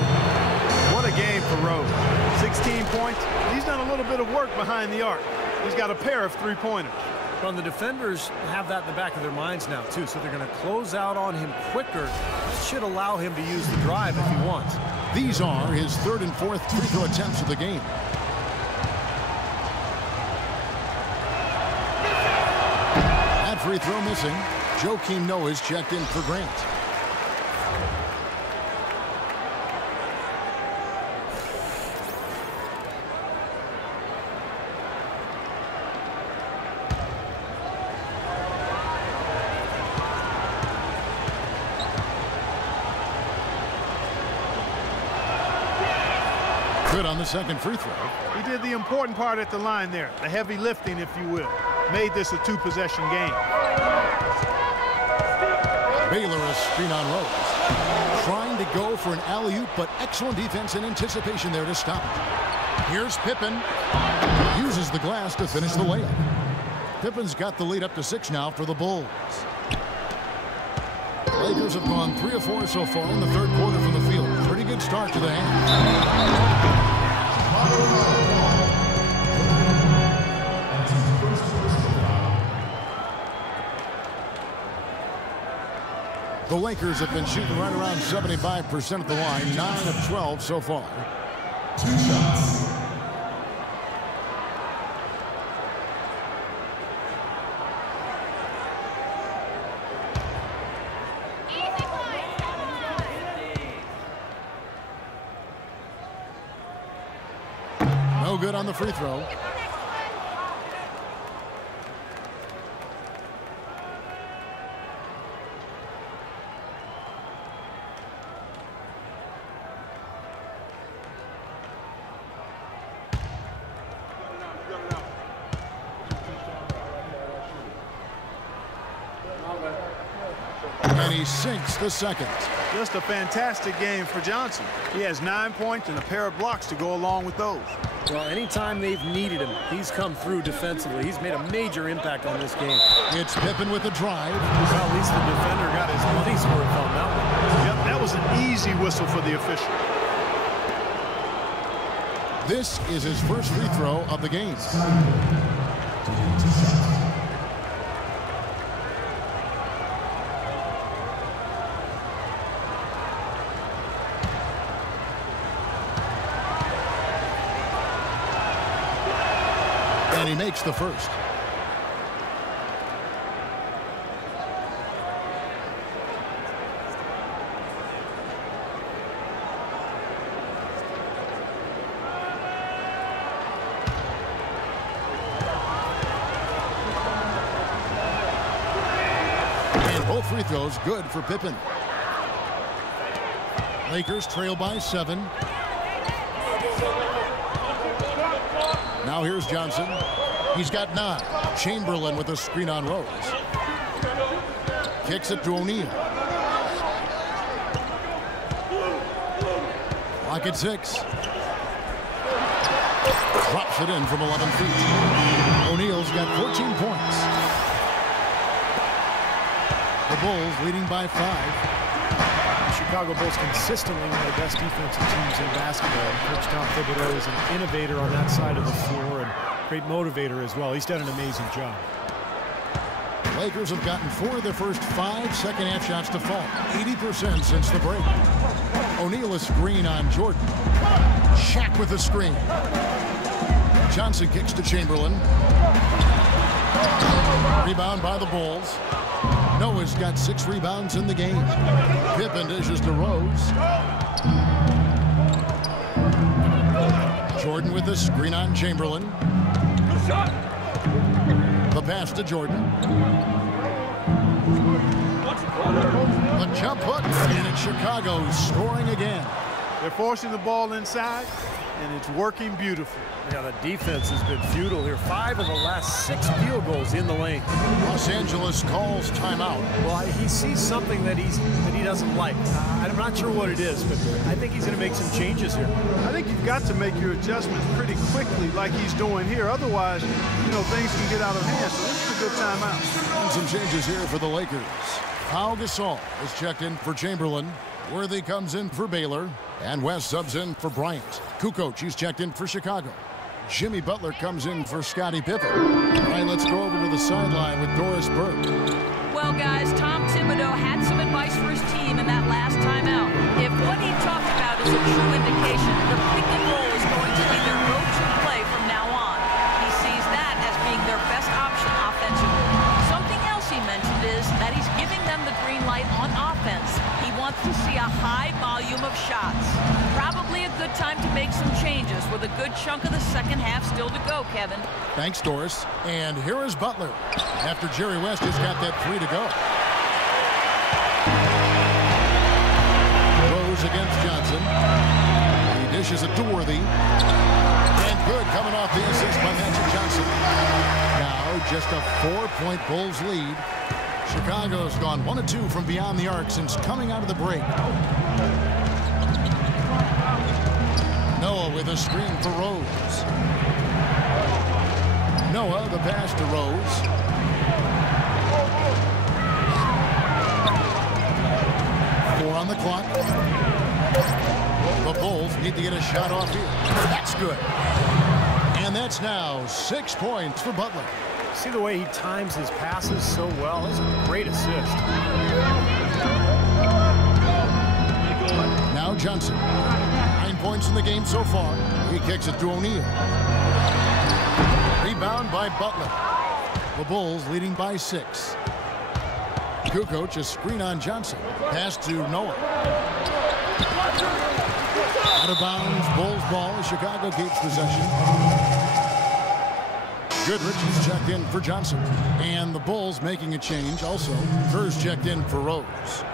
What a game for Rose. 16 points. He's done a little bit of work behind the arc. He's got a pair of 3-pointers. Well, the defenders have that in the back of their minds now, too, so they're going to close out on him quicker. That should allow him to use the drive if he wants. These are his 3rd and 4th free throw attempts of the game. That free throw missing. Joakim Noah's checked in for Grant. Good on the second free throw. He did the important part at the line there, the heavy lifting, if you will. Made this a 2-possession game. Baylor a screen on Rose. Trying to go for an alley-oop, but excellent defense and anticipation there to stop it. Here's Pippen. Uses the glass to finish the layup. Pippen's got the lead up to 6 now for the Bulls. Lakers have gone 3 of 4 so far in the 3rd quarter from the field. Pretty good start to the half. The Lakers have been shooting right around 75% at the line, 9 of 12 so far. 2 shots. No good on the free throw. And he sinks the second. Just a fantastic game for Johnson. He has 9 points and a pair of blocks to go along with those. Well, anytime they've needed him, he's come through defensively. He's made a major impact on this game. It's Pippen with the drive. Well, at least the defender got his money's worth on that one. Yep, that was an easy whistle for the official. This is his first free throw of the game. And he makes the first. And both free throws good for Pippen. Lakers trail by 7. Now here's Johnson. He's got 9. Chamberlain with a screen on Rose. Kicks it to O'Neal. Clock at 6. Drops it in from 11 feet. O'Neal's got 14 points. The Bulls leading by 5. Chicago Bulls consistently one of the best defensive teams in basketball. Coach Tom Thibodeau is an innovator on that side of the floor and great motivator as well. He's done an amazing job. The Lakers have gotten 4 of their first 5 second-half shots to fall. 80% since the break. O'Neal a screen on Jordan. Shaq with the screen. Johnson kicks to Chamberlain. Rebound by the Bulls. Noah's got 6 rebounds in the game. Pippen dishes to Rose. Jordan with the screen on Chamberlain. The pass to Jordan. A jump hook, and it's Chicago scoring again. They're forcing the ball inside, and it's working beautifully. Yeah, the defense has been futile here. 5 of the last 6 field goals in the lane. Los Angeles calls timeout. Well, he sees something that he doesn't like. I'm not sure what it is, but I think he's going to make some changes here. I think you've got to make your adjustments pretty quickly like he's doing here. Otherwise, things can get out of hand. So this is a good timeout. And some changes here for the Lakers. Pau Gasol is checked in for Chamberlain. Worthy comes in for Baylor. And West subs in for Bryant. Kukoc, he's checked in for Chicago. Jimmy Butler comes in for Scottie Pippen. All right, let's go over to the sideline with Doris Burke. Well, guys, Tom Thibodeau had some advice for his team in that last timeout. If what he talked about is a true indication, the pick and roll is going to be their go-to play from now on. He sees that as being their best option offensively. Something else he mentioned is that he's giving them the green light on offense. He wants to see a high volume of shots. Probably a good time to make some changes with a good chunk of the second half still to go, Kevin. Thanks, Doris. And here is Butler after Jerry West has got that 3 to go. Rose against Johnson. He dishes it to Worthy. And good coming off the assist by Magic Johnson. Now just a 4-point Bulls lead. Chicago's gone 1 of 2 from beyond the arc since coming out of the break. Noah with a screen for Rose. Noah, the pass to Rose. Four on the clock. The Bulls need to get a shot off here. That's good. And that's now 6 points for Butler. See the way he times his passes so well. That's a great assist. Now Johnson. 9 points in the game so far. He kicks it to O'Neal. Rebound by Butler. The Bulls leading by 6. Kukoc, a screen on Johnson. Pass to Noah. Out of bounds, Bulls ball. Chicago keeps possession. Goodrich is checked in for Johnson. And the Bulls making a change also. Kerr's checked in for Rose.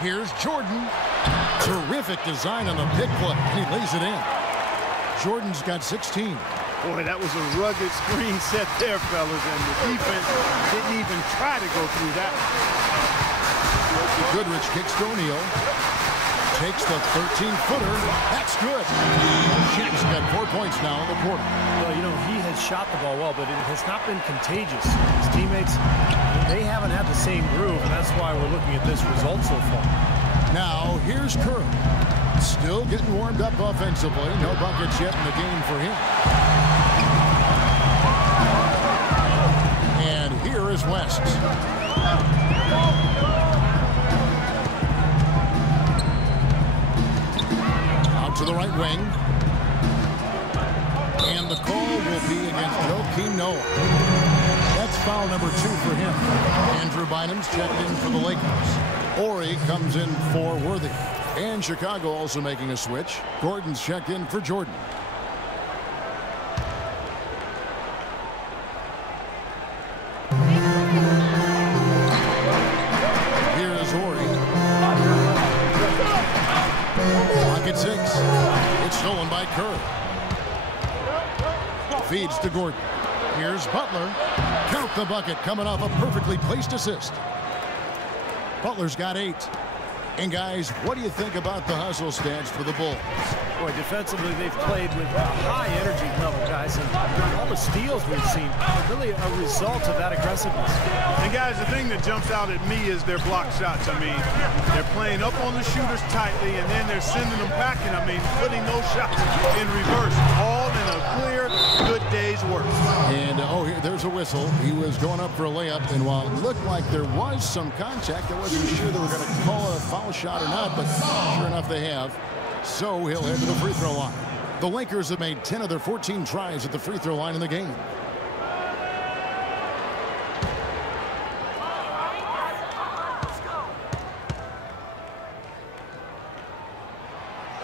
Here's Jordan. Terrific design on the pick play. And he lays it in. Jordan's got 16. Boy, that was a rugged screen set there, fellas, and the defense didn't even try to go through that. Goodrich kicks to O'Neal. Takes the 13-footer. That's good. Shaq's got 4 points now in the quarter. Well, he has shot the ball well, but it has not been contagious. His teammates, they haven't had the same groove, and that's why we're looking at this result so far. Now, here's Kerr. Still getting warmed up offensively. No buckets yet in the game for him. And Here's West. Out to the right wing. And the call will be against Joakim Noah. That's foul number 2 for him. Andrew Bynum's checked in for the Lakers. Ori comes in for Worthy. And Chicago also making a switch. Gordon's checked in for Jordan. Here is Ori. Clock at 6. It's stolen by Kerr. Feeds to Gordon. Here's Butler. Count the bucket, coming off a perfectly placed assist. Butler's got 8. And guys, what do you think about the hustle stats for the Bulls? Boy, defensively, they've played with a high energy level, guys, and all the steals we've seen are really a result of that aggressiveness. And guys, the thing that jumps out at me is their block shots. I mean, they're playing up on the shooters tightly, and then they're sending them packing. I mean, putting those shots in reverse, all in a clear, good day's work. And here, there's a whistle. He was going up for a layup, and while it looked like there was some contact, I wasn't sure they were going to call it a foul shot or not, but sure enough they have. So he'll head to the free throw line. The Lakers have made 10 of their 14 tries at the free throw line in the game.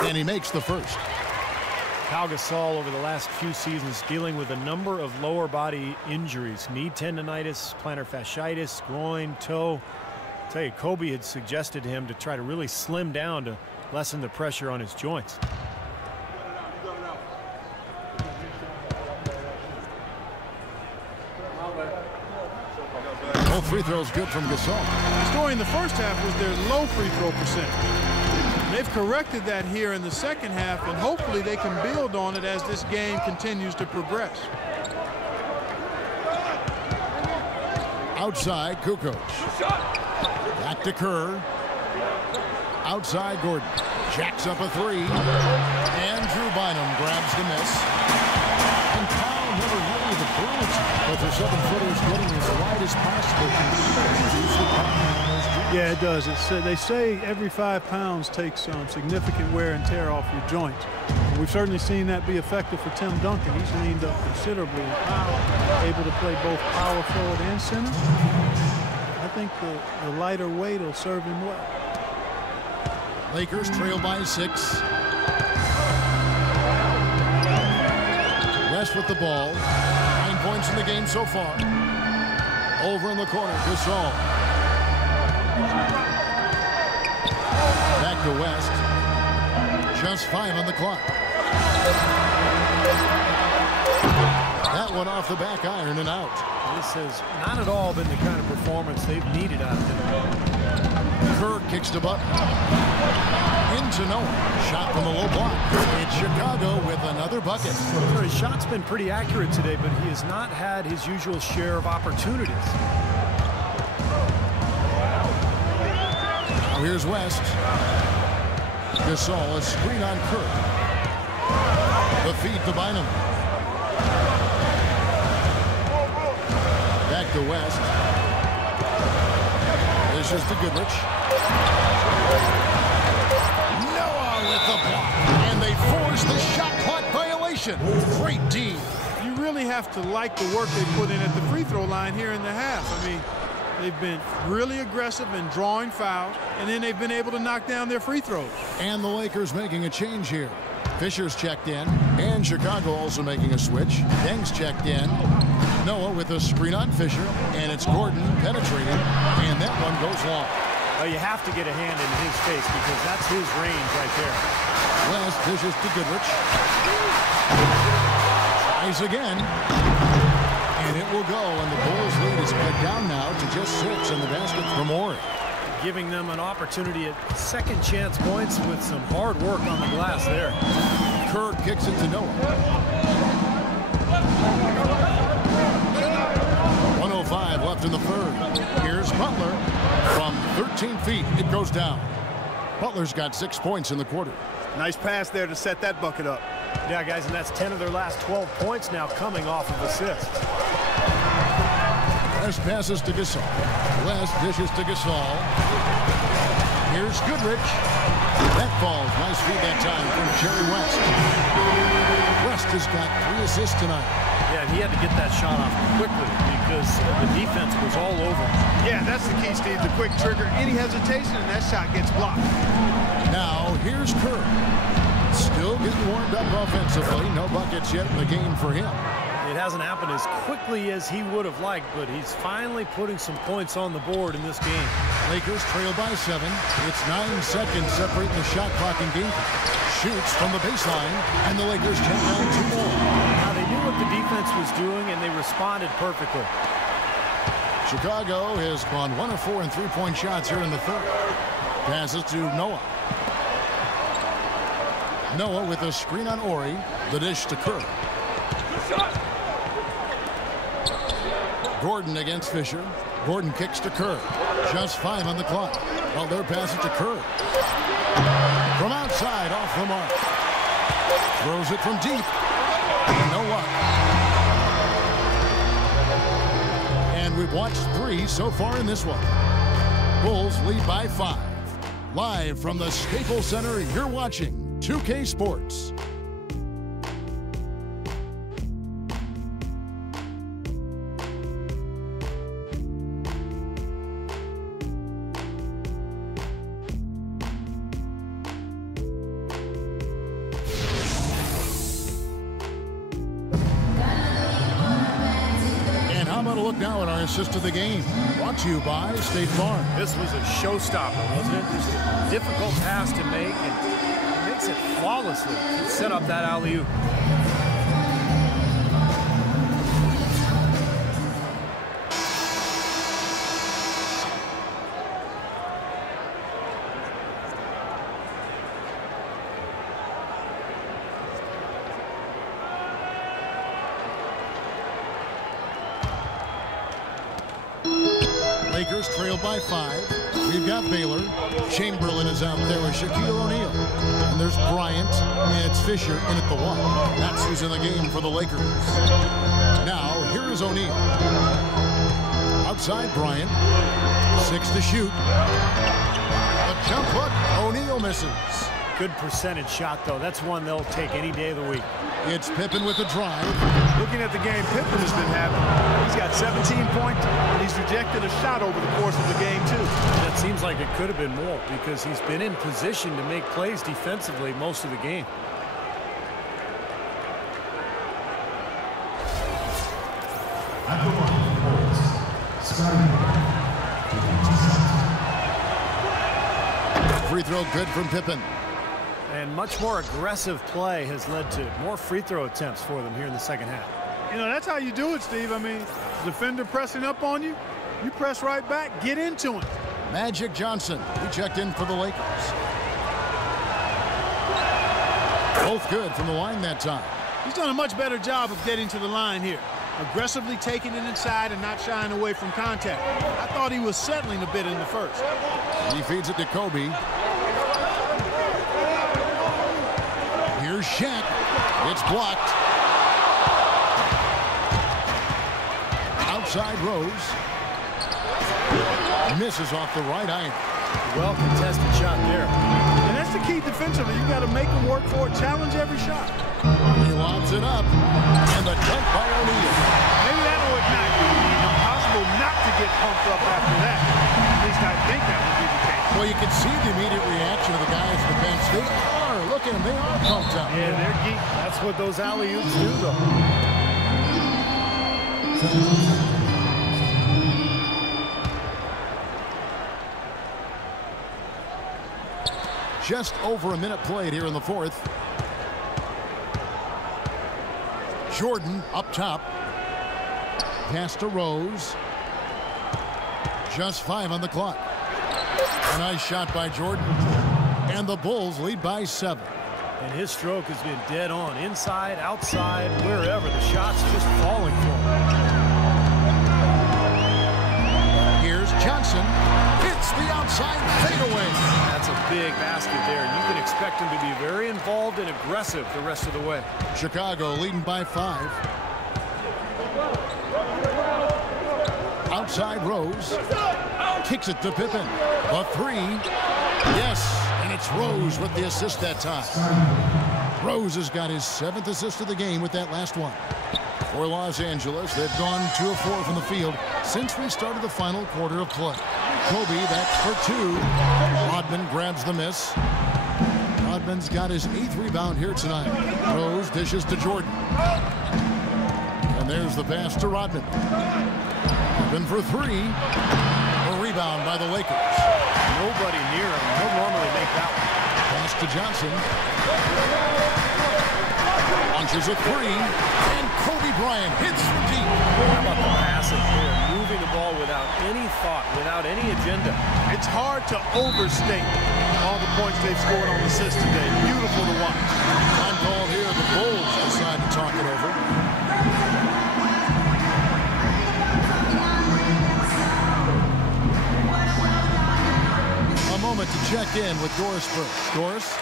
And he makes the first. Pau Gasol over the last few seasons dealing with a number of lower body injuries. Knee tendonitis, plantar fasciitis, groin, toe. I'll tell you, Kobe had suggested to him to try to really slim down to lessen the pressure on his joints. Both free throws good from Gasol. The story in the first half was their low free throw percentage. They've corrected that here in the second half, and hopefully they can build on it as this game continues to progress. Outside, Kukoc. Back to Kerr. Outside, Gordon. Jacks up a 3. Andrew Bynum grabs the miss. And Powell never really the bullets, but the 7-footers getting as wide as possible. Yeah, it does. They say every 5 pounds takes significant wear and tear off your joints. We've certainly seen that be effective for Tim Duncan. He's leaned up considerably, able to play both power forward and center. I think the lighter weight will serve him well. Lakers trail by 6. West with the ball. 9 points in the game so far. Over in the corner, Gasol. Back to West. Just 5 on the clock. That one off the back iron and out. This has not at all been the kind of performance they've needed out of him. Kerr kicks to Butler. Into Noah. Shot from the low block. It's Chicago with another bucket. His shot's been pretty accurate today, but he has not had his usual share of opportunities. Now here's West. Gasol, a screen on Kerr. The feed to Bynum. Back to West. This is to Goodrich. Noah with the block. And they force the shot clock violation. Great D. You really have to like the work they put in at the free throw line here in the half. I mean, they've been really aggressive in drawing fouls, and then they've been able to knock down their free throws. And the Lakers making a change here. Fisher's checked in, and Chicago also making a switch. Deng's checked in. Noah with a screen on Fisher, and it's Gordon penetrating, and that one goes long. Well, you have to get a hand in his face because that's his range right there. West dishes to Goodrich. Tries again. And it will go, and the Bulls lead is cut down now to just 6 in the basket from Ori. Giving them an opportunity at second chance points with some hard work on the glass there. Kerr kicks it to Noah. 1:05 left in the third. Here's Butler. From 13 feet, it goes down. Butler's got 6 points in the quarter. Nice pass there to set that bucket up. Yeah, guys, and that's 10 of their last 12 points now coming off of assists. West passes to Gasol. West dishes to Gasol. Here's Goodrich. That falls. Nice feed that time from Jerry West. West has got 3 assists tonight. Yeah, he had to get that shot off quickly because the defense was all over. Yeah, that's the key, Steve. The quick trigger. Any hesitation and that shot gets blocked. Now here's Kerr. Still getting warmed up offensively. No buckets yet in the game for him. It hasn't happened as quickly as he would have liked, but he's finally putting some points on the board in this game. Lakers trail by 7. It's 9 seconds separating the shot clock and game. Shoots from the baseline, and the Lakers count down 2 more. Now, they knew what the defense was doing, and they responded perfectly. Chicago has gone 1 of 4 in 3-point shots here in the third. Passes to Noah. Noah with a screen on Ori. The dish to Kerr. Gordon against Fisher. Gordon kicks to Kerr. Just 5 on the clock. Well, their passage to Kerr. From outside, off the mark. Throws it from deep. No luck. And we've watched 3 so far in this one. Bulls lead by 5. Live from the Staples Center, you're watching 2K Sports. Look now at our assist of the game. Brought to you by State Farm. This was a showstopper, wasn't it? Just a difficult pass to make, and he makes it flawlessly to set up that alley-oop. Lakers trail by 5. We've got Baylor. Chamberlain is out there with Shaquille O'Neal. And there's Bryant, and it's Fisher in at the 1. That's who's in the game for the Lakers. Now, here is O'Neal. Outside Bryant. 6 to shoot. A jump hook. O'Neal misses. Good percentage shot, though. That's one they'll take any day of the week. It's Pippen with the drive. Looking at the game Pippen has been having, he's got 17 points, and he's rejected a shot over the course of the game, too. That seems like it could have been more because he's been in position to make plays defensively most of the game. At the line, Scottie. Free throw good from Pippen. And much more aggressive play has led to more free throw attempts for them here in the second half. You know, that's how you do it, Steve. I mean, defender pressing up on you, you press right back, get into him. Magic Johnson, he checked in for the Lakers. Both good from the line that time. He's done a much better job of getting to the line here. Aggressively taking it inside and not shying away from contact. I thought he was settling a bit in the first. He feeds it to Kobe. Here's Shaq. It's blocked. Outside Rose. Misses off the right iron. Well contested shot there. And that's the key defensively. You got to make them work for it. Challenge every shot. He lobs it up. And the dunk by O'Neal. Maybe that'll ignite. Impossible not to get pumped up after that. At least I think that would be the case. Well, you can see the immediate reaction of the guys on the bench. They are. Look at them. They are pumped up. Yeah, they're geek. That's what those alley-oops do, though. Just over a minute played here in the fourth. Jordan up top. Pass to Rose. Just 5 on the clock. A nice shot by Jordan. And the Bulls lead by 7. And his stroke has been dead on. Inside, outside, wherever. The shot's just falling for him. Here's Johnson. Hits the outside fadeaway. That's a big basket there. You can expect him to be very involved and aggressive the rest of the way. Chicago leading by 5. Outside Rose. Kicks it to Pippen. A three. Yes, and it's Rose with the assist that time. Rose has got his 7th assist of the game with that last one. For Los Angeles, they've gone 2 of 4 from the field since we started the final quarter of play. Kobe, that's for 2. Rodman grabs the miss. Rodman's got his 8th rebound here tonight. Rose dishes to Jordan. And there's the pass to Rodman. Rodman for 3. A rebound by the Lakers. Nobody near him. He'll normally make that one. Pass to Johnson. Launches a 3. And Kobe Bryant hits from deep. How about the passing here? Moving the ball without any thought, without any agenda. It's hard to overstate all the points they've scored on the assist today. Beautiful to watch. Time called here. The Bulls decide to talk it over. A moment to check in with Doris Burke. Doris?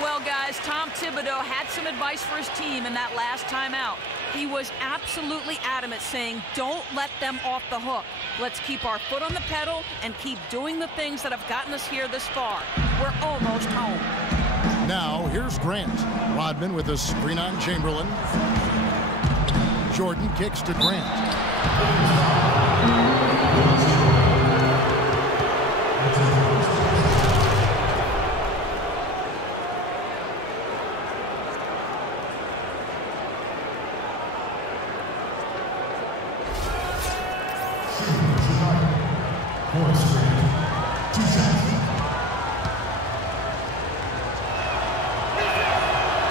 Well, guys, Tom Thibodeau had some advice for his team in that last timeout. He was absolutely adamant, saying, don't let them off the hook. Let's keep our foot on the pedal and keep doing the things that have gotten us here this far. We're almost home. Now, here's Grant. Rodman with a screen on Chamberlain. Jordan kicks to Grant.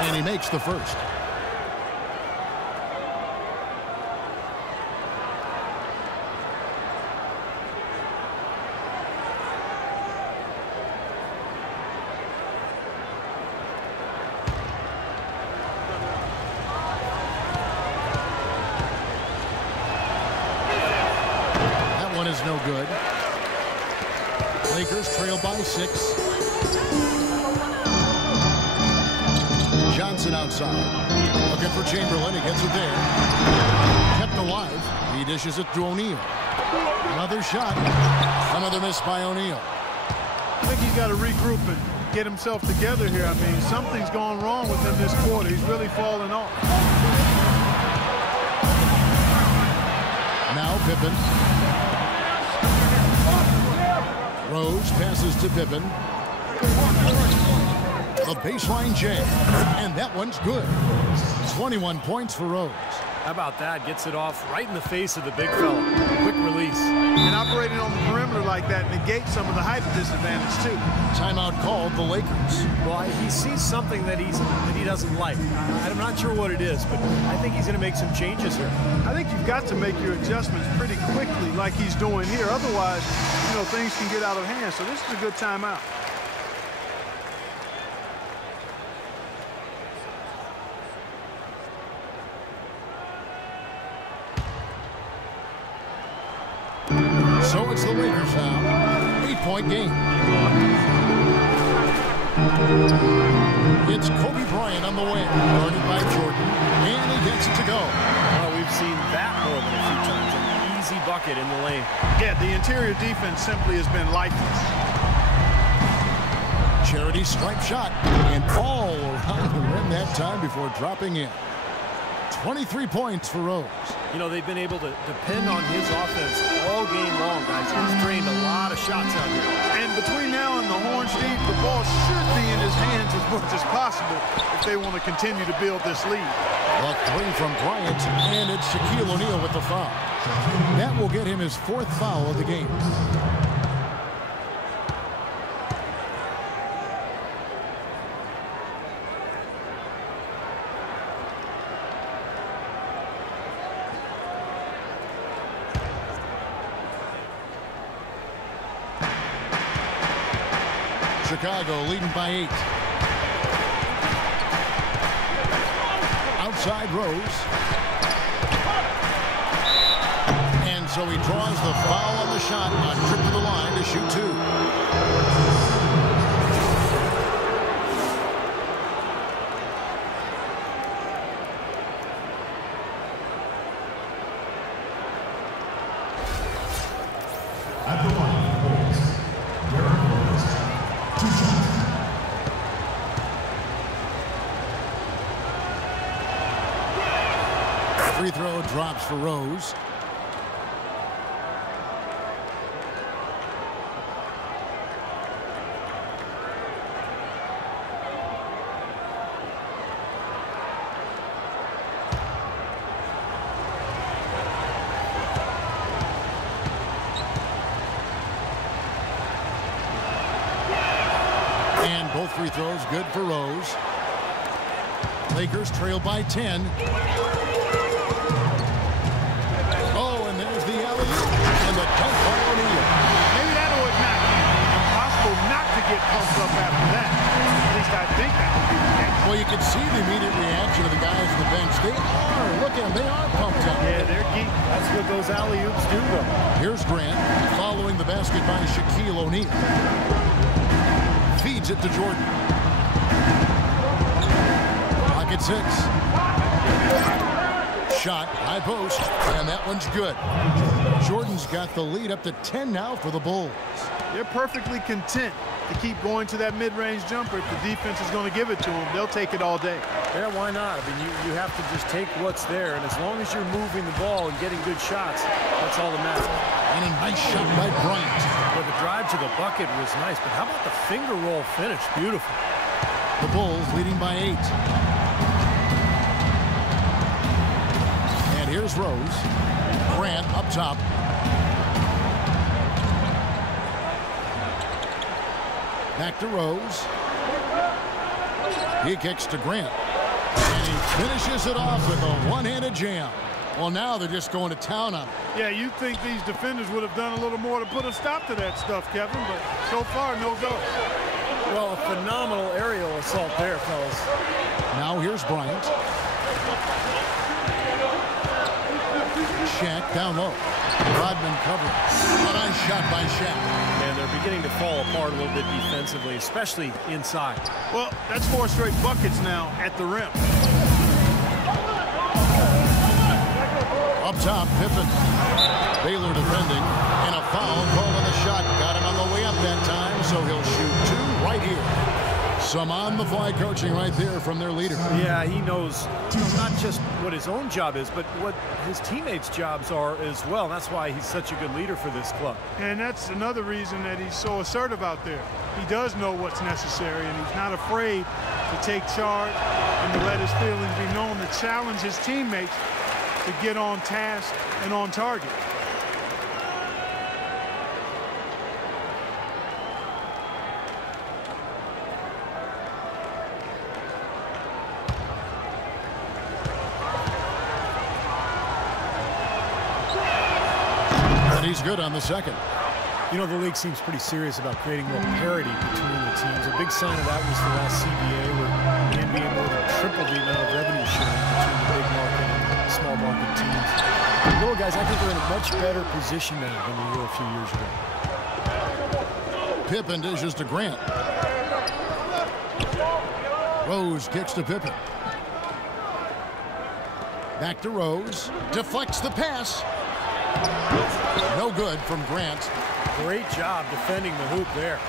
And he makes the first. That one is no good. Lakers trail by 6. Johnson outside. Looking for Chamberlain. He gets it there. Kept alive. He dishes it to O'Neal. Another shot. Another miss by O'Neal. I think he's got to regroup and get himself together here. I mean, something's gone wrong with him this quarter. He's really fallen off. Now Pippen. Rose passes to Pippen. A baseline jam, and that one's good. 21 points for Rose. How about that? Gets it off right in the face of the big fella. Quick release. And operating on the perimeter like that negates some of the height disadvantage, too. Timeout called the Lakers. Well, he sees something that he doesn't like. I'm not sure what it is, but I think he's going to make some changes here. I think you've got to make your adjustments pretty quickly like he's doing here. Otherwise, you know, things can get out of hand. So this is a good timeout. So it's the Lakers now. 8-point game. It's Kobe Bryant on the wing, guarded by Jordan, and he gets it to go. Well, we've seen that more than a few times. An easy bucket in the lane. Yeah, the interior defense simply has been lifeless. Charity stripe shot, and all around the rim that time before dropping in. 23 points for Rose. You know, they've been able to depend on his offense all game long, guys. He's drained a lot of shots out here. And between now and the horn, Steve, the ball should be in his hands as much as possible if they want to continue to build this lead. A 3 from Bryant, and it's Shaquille O'Neal with the foul. That will get him his 4th foul of the game. Chicago leading by 8. Outside Rose. And so he draws the foul on the shot on trip to the line to shoot 2. At the line, holds. Derek Rose. 2 shots. Free throw drops for Rose. And both free throws good for Rose. Lakers trail by 10. Oh, and there's the alley-oop and the dunk by O'Neal. Maybe that'll ignite. Impossible not to get pumped up after that. At least I think that would be the case. Well, you can see the immediate reaction of the guys on the bench. They are, look at them, they are pumped up. Yeah, they're geek. That's what those alley-oops do, though. Here's Grant following the basket by Shaquille O'Neal. Feeds it to Jordan. Pocket 6. Shot, high post, and that one's good. Jordan's got the lead up to 10 now for the Bulls. They're perfectly content to keep going to that mid-range jumper. If the defense is going to give it to them, they'll take it all day. Yeah, why not? I mean, you have to just take what's there, and as long as you're moving the ball and getting good shots, that's all that matters. And a nice shot by Bryant. But the drive to the bucket was nice, but how about the finger roll finish? Beautiful. The Bulls leading by 8. And here's Rose. Grant up top. Back to Rose. He kicks to Grant. And he finishes it off with a one-handed jam. Well, now they're just going to town on it. Yeah, you'd think these defenders would have done a little more to put a stop to that stuff, Kevin, but so far, no go. Well, a phenomenal aerial assault there, fellas. Now here's Bryant. Shaq down low. Rodman covering. A nice shot by Shaq. And they're beginning to fall apart a little bit defensively, especially inside. Well, that's 4 straight buckets now at the rim. Up top, Pippen. Baylor defending, and a foul call on the shot. Got him on the way up that time, so he'll shoot 2 right here. Some on-the-fly coaching right there from their leader. Yeah, he knows not just what his own job is, but what his teammates' jobs are as well. That's why he's such a good leader for this club. And that's another reason that he's so assertive out there. He does know what's necessary, and he's not afraid to take charge and to let his feelings be known, to challenge his teammates to get on task and on target. And he's good on the second. You know, the league seems pretty serious about creating more parity between the teams. A big sign of that was the last CBA, where the NBA more than tripled the amount of revenue sharing between the big market and the small market teams. The little guys, I think, are in a much better position now than we were a few years ago. Pippen dishes to Grant. Rose kicks to Pippen. Back to Rose. Deflects the pass. No good from Grant. Great job defending the hoop there.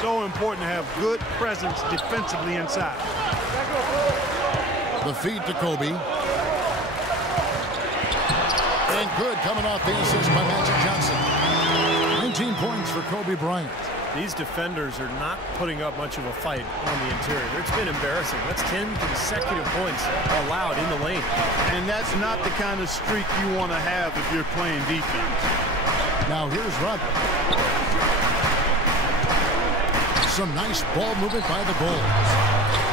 So important to have good presence defensively inside. The feed to Kobe. And good coming off the assist by Magic Johnson. 19 points for Kobe Bryant. These defenders are not putting up much of a fight on the interior. It's been embarrassing. That's 10 consecutive points allowed in the lane. And that's not the kind of streak you want to have if you're playing defense. Now here's Rodman. Some nice ball movement by the Bulls.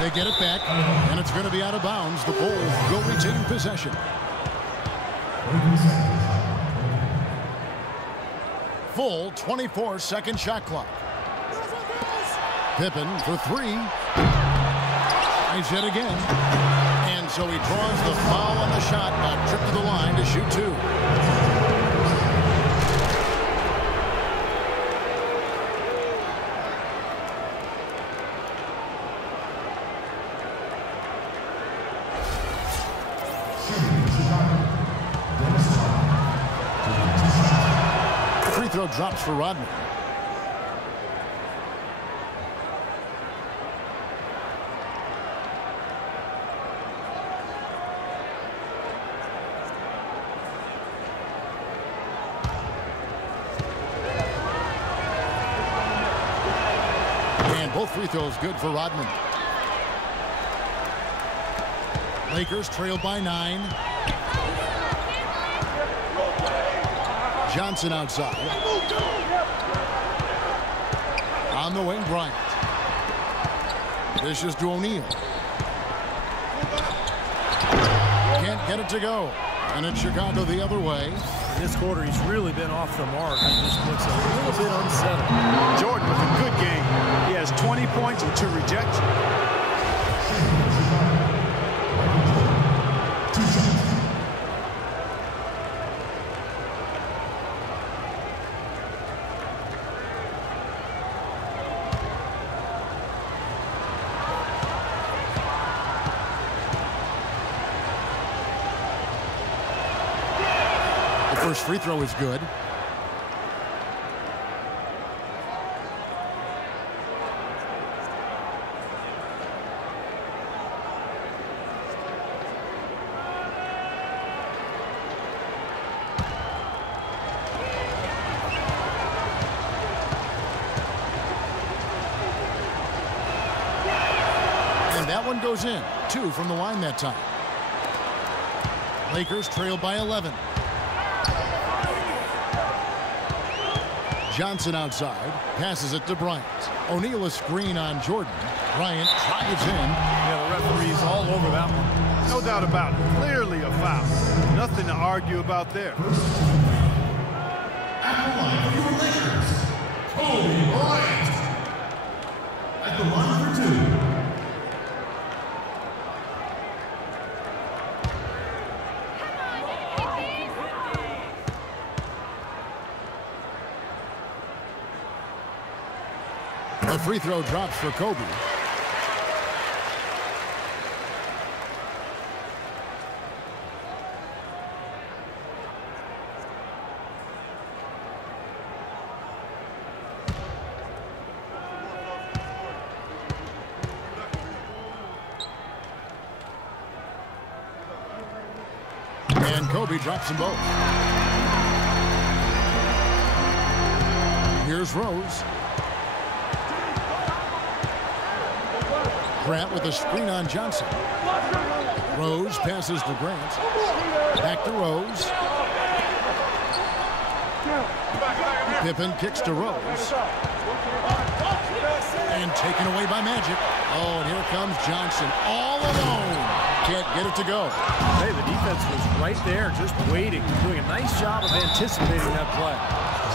They get it back, and it's going to be out of bounds. The Bulls will retain possession. Full 24-second shot clock. Pippen for 3. He's hit again. And so he draws the foul on the shot. A trip to the line to shoot 2. free throw drops for Rodman. And both free throws good for Rodman. Lakers trail by 9. Johnson outside. On the wing, Bryant. This is to O'Neal. Can't get it to go. And it's Chicago the other way. This quarter, he's really been off the mark. He just looks a little bit unsettled. Jordan with a good game. He has 20 points and 2 rejections. First free throw is good. And that one goes in. 2 from the line that time. Lakers trail by 11. Johnson outside, passes it to Bryant. O'Neal a screen on Jordan. Bryant drives in. Yeah, the referee's all over that one. No doubt about it. Clearly a foul. Nothing to argue about there. At the line for the Lakers, Kobe Bryant. At the line for 2. A free throw drops for Kobe. And Kobe drops them both. Here's Rose. Grant with a screen on Johnson. Rose passes to Grant. Back to Rose. Pippen kicks to Rose. And taken away by Magic. Oh, and here comes Johnson all alone. Can't get it to go. Hey, the defense was right there, just waiting, doing a nice job of anticipating that play.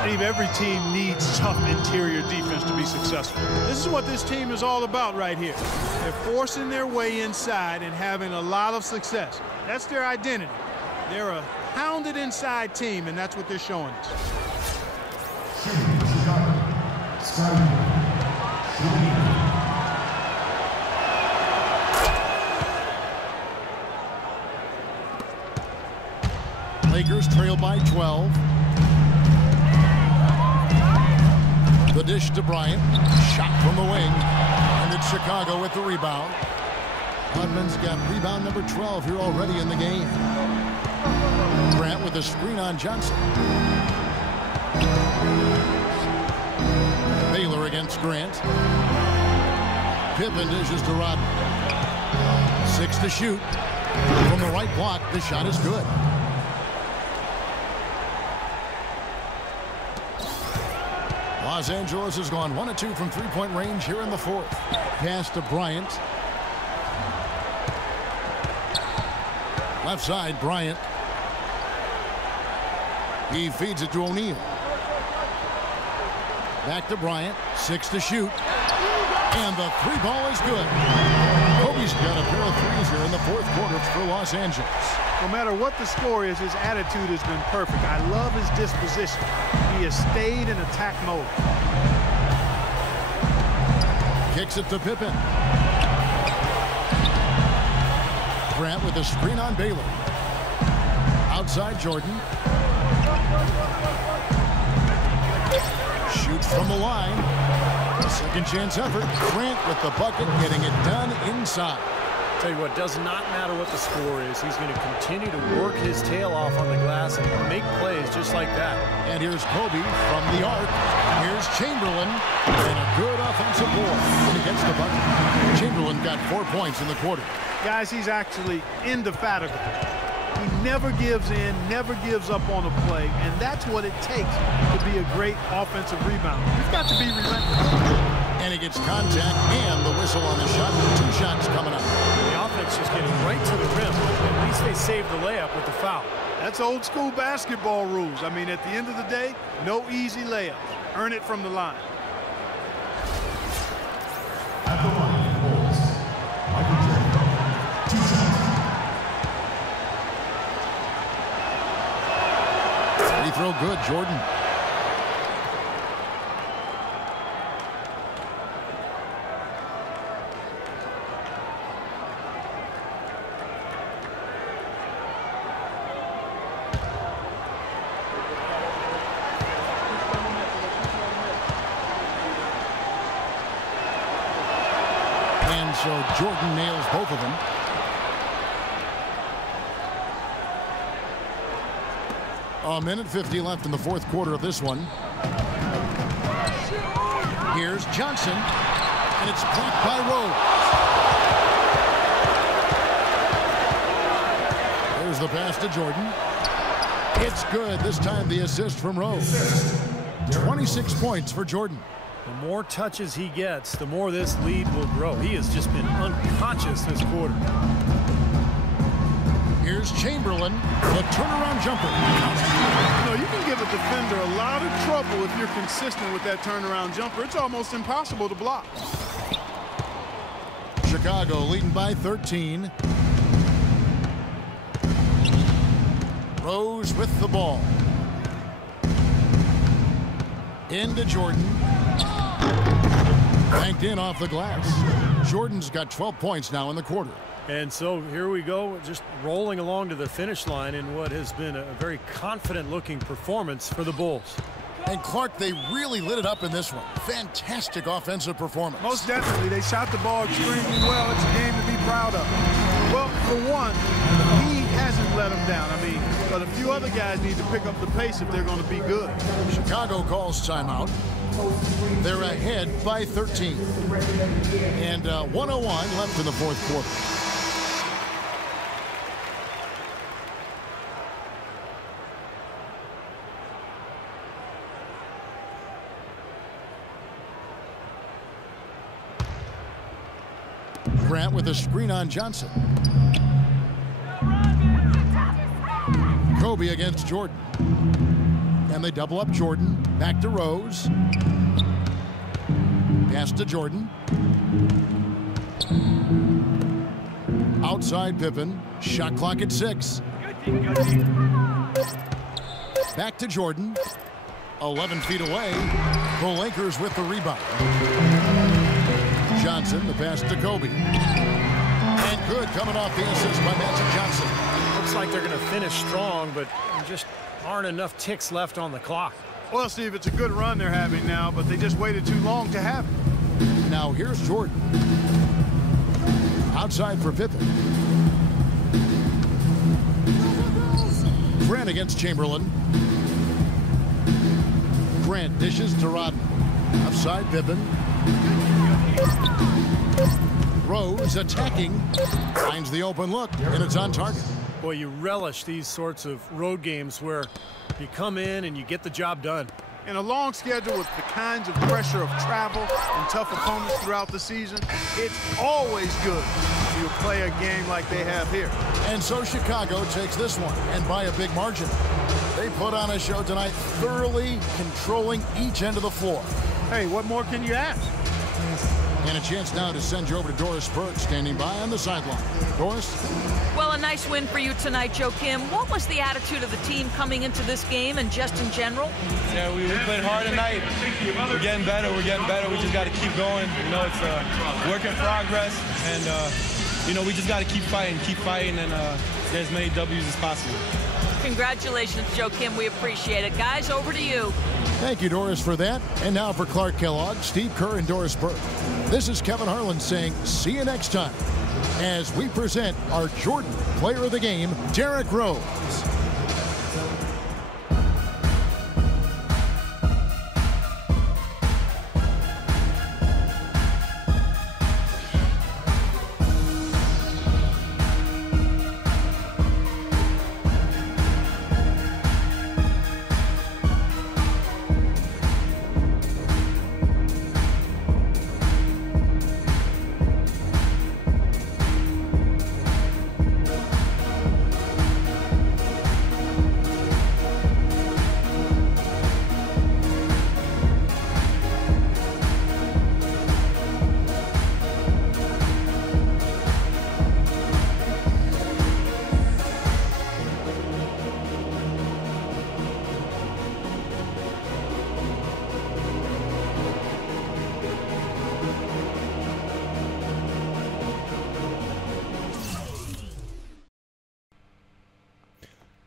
Steve, every team needs tough interior defense to be successful. This is what this team is all about right here. They're forcing their way inside and having a lot of success. That's their identity. They're a hounded inside team, and that's what they're showing us. Lakers trail by 12. The dish to Bryant. Shot from the wing. And it's Chicago with the rebound. Hudman's got rebound number 12 here already in the game. Grant with a screen on Johnson. Baylor against Grant. Pippen dishes to Rodman. 6 to shoot. From the right block, the shot is good. Los Angeles has gone 1 of 2 from three-point range here in the fourth. Pass to Bryant. Left side, Bryant. He feeds it to O'Neal. Back to Bryant. 6 to shoot. And the 3 ball is good. Kobe's got a pair of threes here in the fourth quarter for Los Angeles. No matter what the score is, his attitude has been perfect. I love his disposition. He has stayed in attack mode. Kicks it to Pippen. Grant with a screen on Baylor. Outside Jordan. from the line. Second chance effort. Grant with the bucket, getting it done inside. Tell you what, does not matter what the score is. He's going to continue to work his tail off on the glass and make plays just like that. And here's Kobe from the arc. Here's Chamberlain. And a good offensive board. And he gets the bucket. Chamberlain got 4 points in the quarter. Guys, he's actually indefatigable. He never gives in, never gives up on a play, and that's what it takes to be a great offensive rebounder. You've got to be relentless. And he gets contact and the whistle on the shot. 2 shots coming up. The offense just getting right to the rim. At least they saved the layup with the foul. That's old school basketball rules. I mean, at the end of the day, no easy layups. Earn it from the line. At the line, Bulls. Michael Jordan. 2 shots. Free throw good, Jordan. And so Jordan nails both of them. A minute 50 left in the fourth quarter of this one. Here's Johnson, and it's blocked by Rose. There's the pass to Jordan. It's good. This time the assist from Rose. 26 points for Jordan. The more touches he gets, the more this lead will grow. He has just been unconscious this quarter. Here's Chamberlain, the turnaround jumper. You know, you can give a defender a lot of trouble if you're consistent with that turnaround jumper. It's almost impossible to block. Chicago leading by 13. Rose with the ball. Into Jordan. Banked in off the glass. Jordan's got 12 points now in the quarter. And so here we go, just rolling along to the finish line in what has been a very confident-looking performance for the Bulls. And Clark, they really lit it up in this one. Fantastic offensive performance. Most definitely. They shot the ball extremely well. It's a game to be proud of. Well, for one, he hasn't let them down. I mean, but a few other guys need to pick up the pace if they're going to be good. Chicago calls timeout. They're ahead by 13. And 1:01 left in the fourth quarter. Grant with a screen on Johnson. Kobe against Jordan. And they double up Jordan. Back to Rose. Pass to Jordan. Outside Pippen. Shot clock at 6. Back to Jordan. 11 feet away. The Lakers with the rebound. Johnson, the pass to Kobe. And good coming off the assist by Magic Johnson. Looks like they're going to finish strong, but just aren't enough ticks left on the clock. Well, Steve, it's a good run they're having now, but they just waited too long to have it. Now here's Jordan. Outside for Pippen. Grant against Chamberlain. Grant dishes to Rodman. Outside Pippen. Rose attacking. Finds the open look, and it's on target. Boy, you relish these sorts of road games where you come in and you get the job done. In a long schedule with the kinds of pressure of travel and tough opponents throughout the season, it's always good to play a game like they have here. And so Chicago takes this one, and by a big margin. They put on a show tonight, thoroughly controlling each end of the floor. Hey, what more can you ask? And a chance now to send you over to Doris Burke, standing by on the sideline. Doris? Well, a nice win for you tonight, Joe Kim. What was the attitude of the team coming into this game and just in general? Yeah, we played hard tonight. We're getting better. We just got to keep going. You know, it's a work in progress. And, you know, we just got to keep fighting, and get as many W's as possible. Congratulations, Joe Kim. We appreciate it. Guys, over to you. Thank you, Doris, for that. And now for Clark Kellogg, Steve Kerr, and Doris Burke. This is Kevin Harlan saying see you next time as we present our Jordan Player of the Game, Derrick Rose.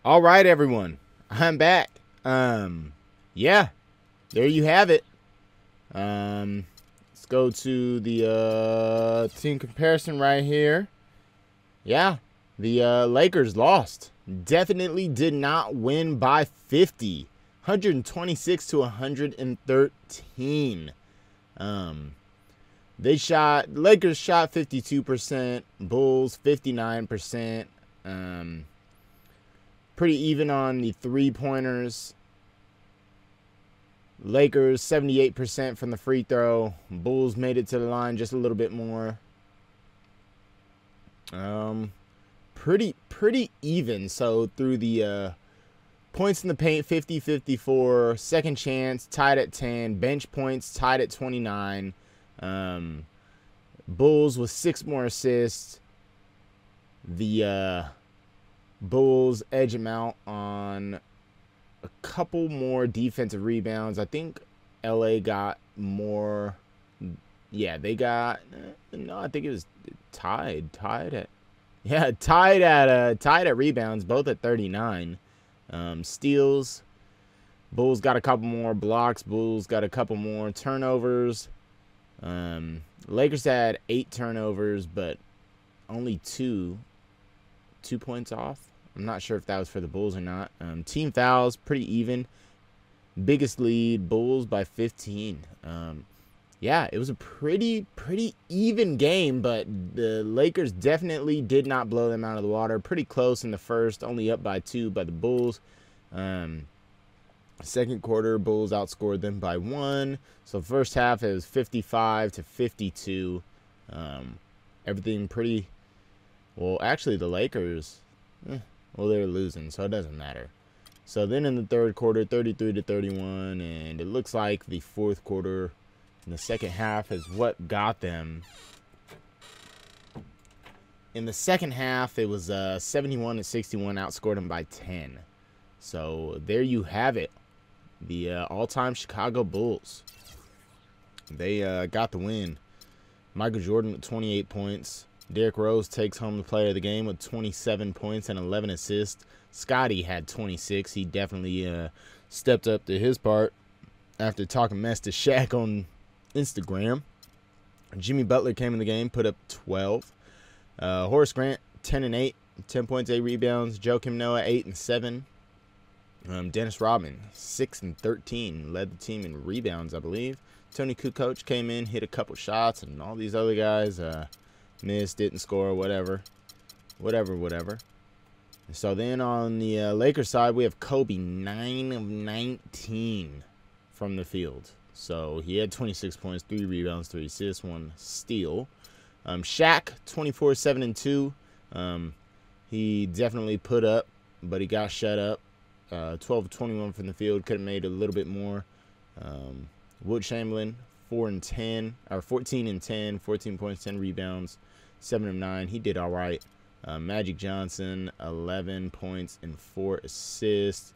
All right, everyone, I'm back. Yeah, there you have it. Let's go to the team comparison right here. Yeah, the Lakers lost. Definitely did not win by 50. 126 to 113. Lakers shot 52%, Bulls 59%. Pretty even on the three-pointers. Lakers 78% from the free throw. Bulls made it to the line just a little bit more. Pretty even. So through the points in the paint, 50-54. Second chance tied at 10. Bench points tied at 29. Bulls with 6 more assists. The Bulls edge them out on a couple more defensive rebounds. I think LA got more. Yeah, they got. No, I think it was tied at rebounds, both at 39. Steals. Bulls got a couple more blocks. Bulls got a couple more turnovers. Lakers had 8 turnovers, but only 2 points off. I'm not sure if that was for the Bulls or not. Team fouls, pretty even. Biggest lead, Bulls by 15. Yeah, it was a pretty even game, but the Lakers definitely did not blow them out of the water. Pretty close in the first, only up by 2 by the Bulls. Second quarter, Bulls outscored them by 1. So first half, it was 55 to 52. Everything pretty. Well, actually, the Lakers. Well, they're losing, so it doesn't matter. So then in the third quarter, 33 to 31, and it looks like the fourth quarter in the second half is what got them. In the second half, it was 71 to 61, outscored them by 10. So there you have it. The all-time Chicago Bulls. They got the win. Michael Jordan with 28 points. Derrick Rose takes home the player of the game with 27 points and 11 assists. Scottie had 26. He definitely stepped up to his part after talking mess to Shaq on Instagram. Jimmy Butler came in the game, put up 12. Horace Grant, 10 and 8, 10 points, 8 rebounds. Joakim Noah, 8 and 7. Dennis Rodman, 6 and 13, led the team in rebounds, I believe. Tony Kukoc came in, hit a couple shots, and all these other guys missed, didn't score, whatever. So then on the Lakers side, we have Kobe, 9 of 19 from the field. So he had 26 points, 3 rebounds, 3 assists, 1 steal. Shaq, 24, 7 and 2. He definitely put up, but he got shut up. 12 of 21 from the field, could have made a little bit more. Wilt Chamberlain, 14 and 10, 14 points, 10 rebounds, 7 of 9. He did all right. Magic Johnson, 11 points and 4 assists.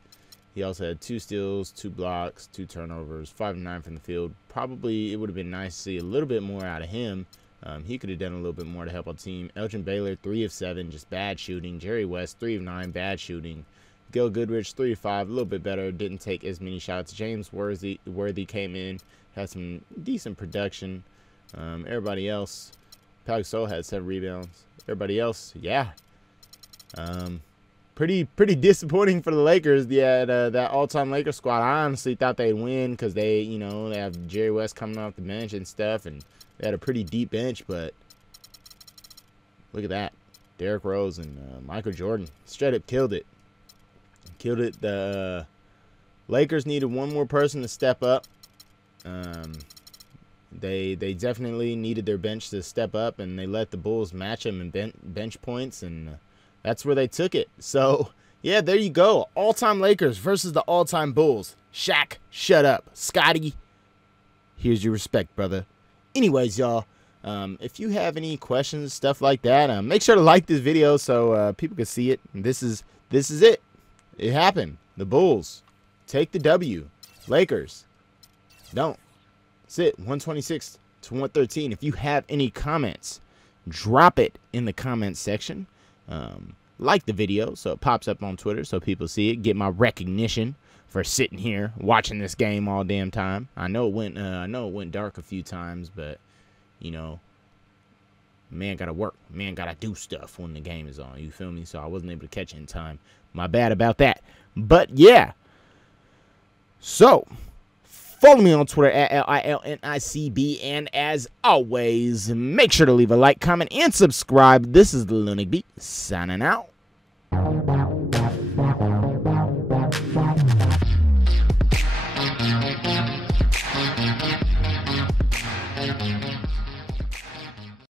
He also had 2 steals, 2 blocks, 2 turnovers, 5 of 9 from the field. Probably it would have been nice to see a little bit more out of him. He could have done a little bit more to help our team. Elgin Baylor, 3 of 7, just bad shooting. Jerry West, 3 of 9, bad shooting. Gil Goodrich 3-5, a little bit better. Didn't take as many shots. James Worthy came in, had some decent production. Everybody else, Pau Gasol had 7 rebounds. Everybody else, yeah. Pretty disappointing for the Lakers. Yeah, that all-time Lakers squad. I honestly thought they'd win because they, you know, they have Jerry West coming off the bench and stuff, and they had a pretty deep bench. But look at that, Derrick Rose and Michael Jordan straight up killed it. Killed it. The Lakers needed one more person to step up. They definitely needed their bench to step up, and they let the Bulls match them in bench points, and that's where they took it. So, yeah, there you go. All-time Lakers versus the all-time Bulls. Shaq, shut up. Scottie, here's your respect, brother. Anyways, y'all, if you have any questions, stuff like that, make sure to like this video so people can see it. And this is it. It happened. The Bulls take the W. Lakers don't. That's it. 126 to 113. If you have any comments, drop it in the comments section. Like the video so it pops up on Twitter so people see it. Get my recognition for sitting here watching this game all damn time. I know it went dark a few times, but you know, man gotta work. Man gotta do stuff when the game is on. You feel me? So I wasn't able to catch it in time. My bad about that. But yeah. So follow me on Twitter at LILNICB, and as always, make sure to leave a like, comment, and subscribe. This is the Lunatic Beat signing out.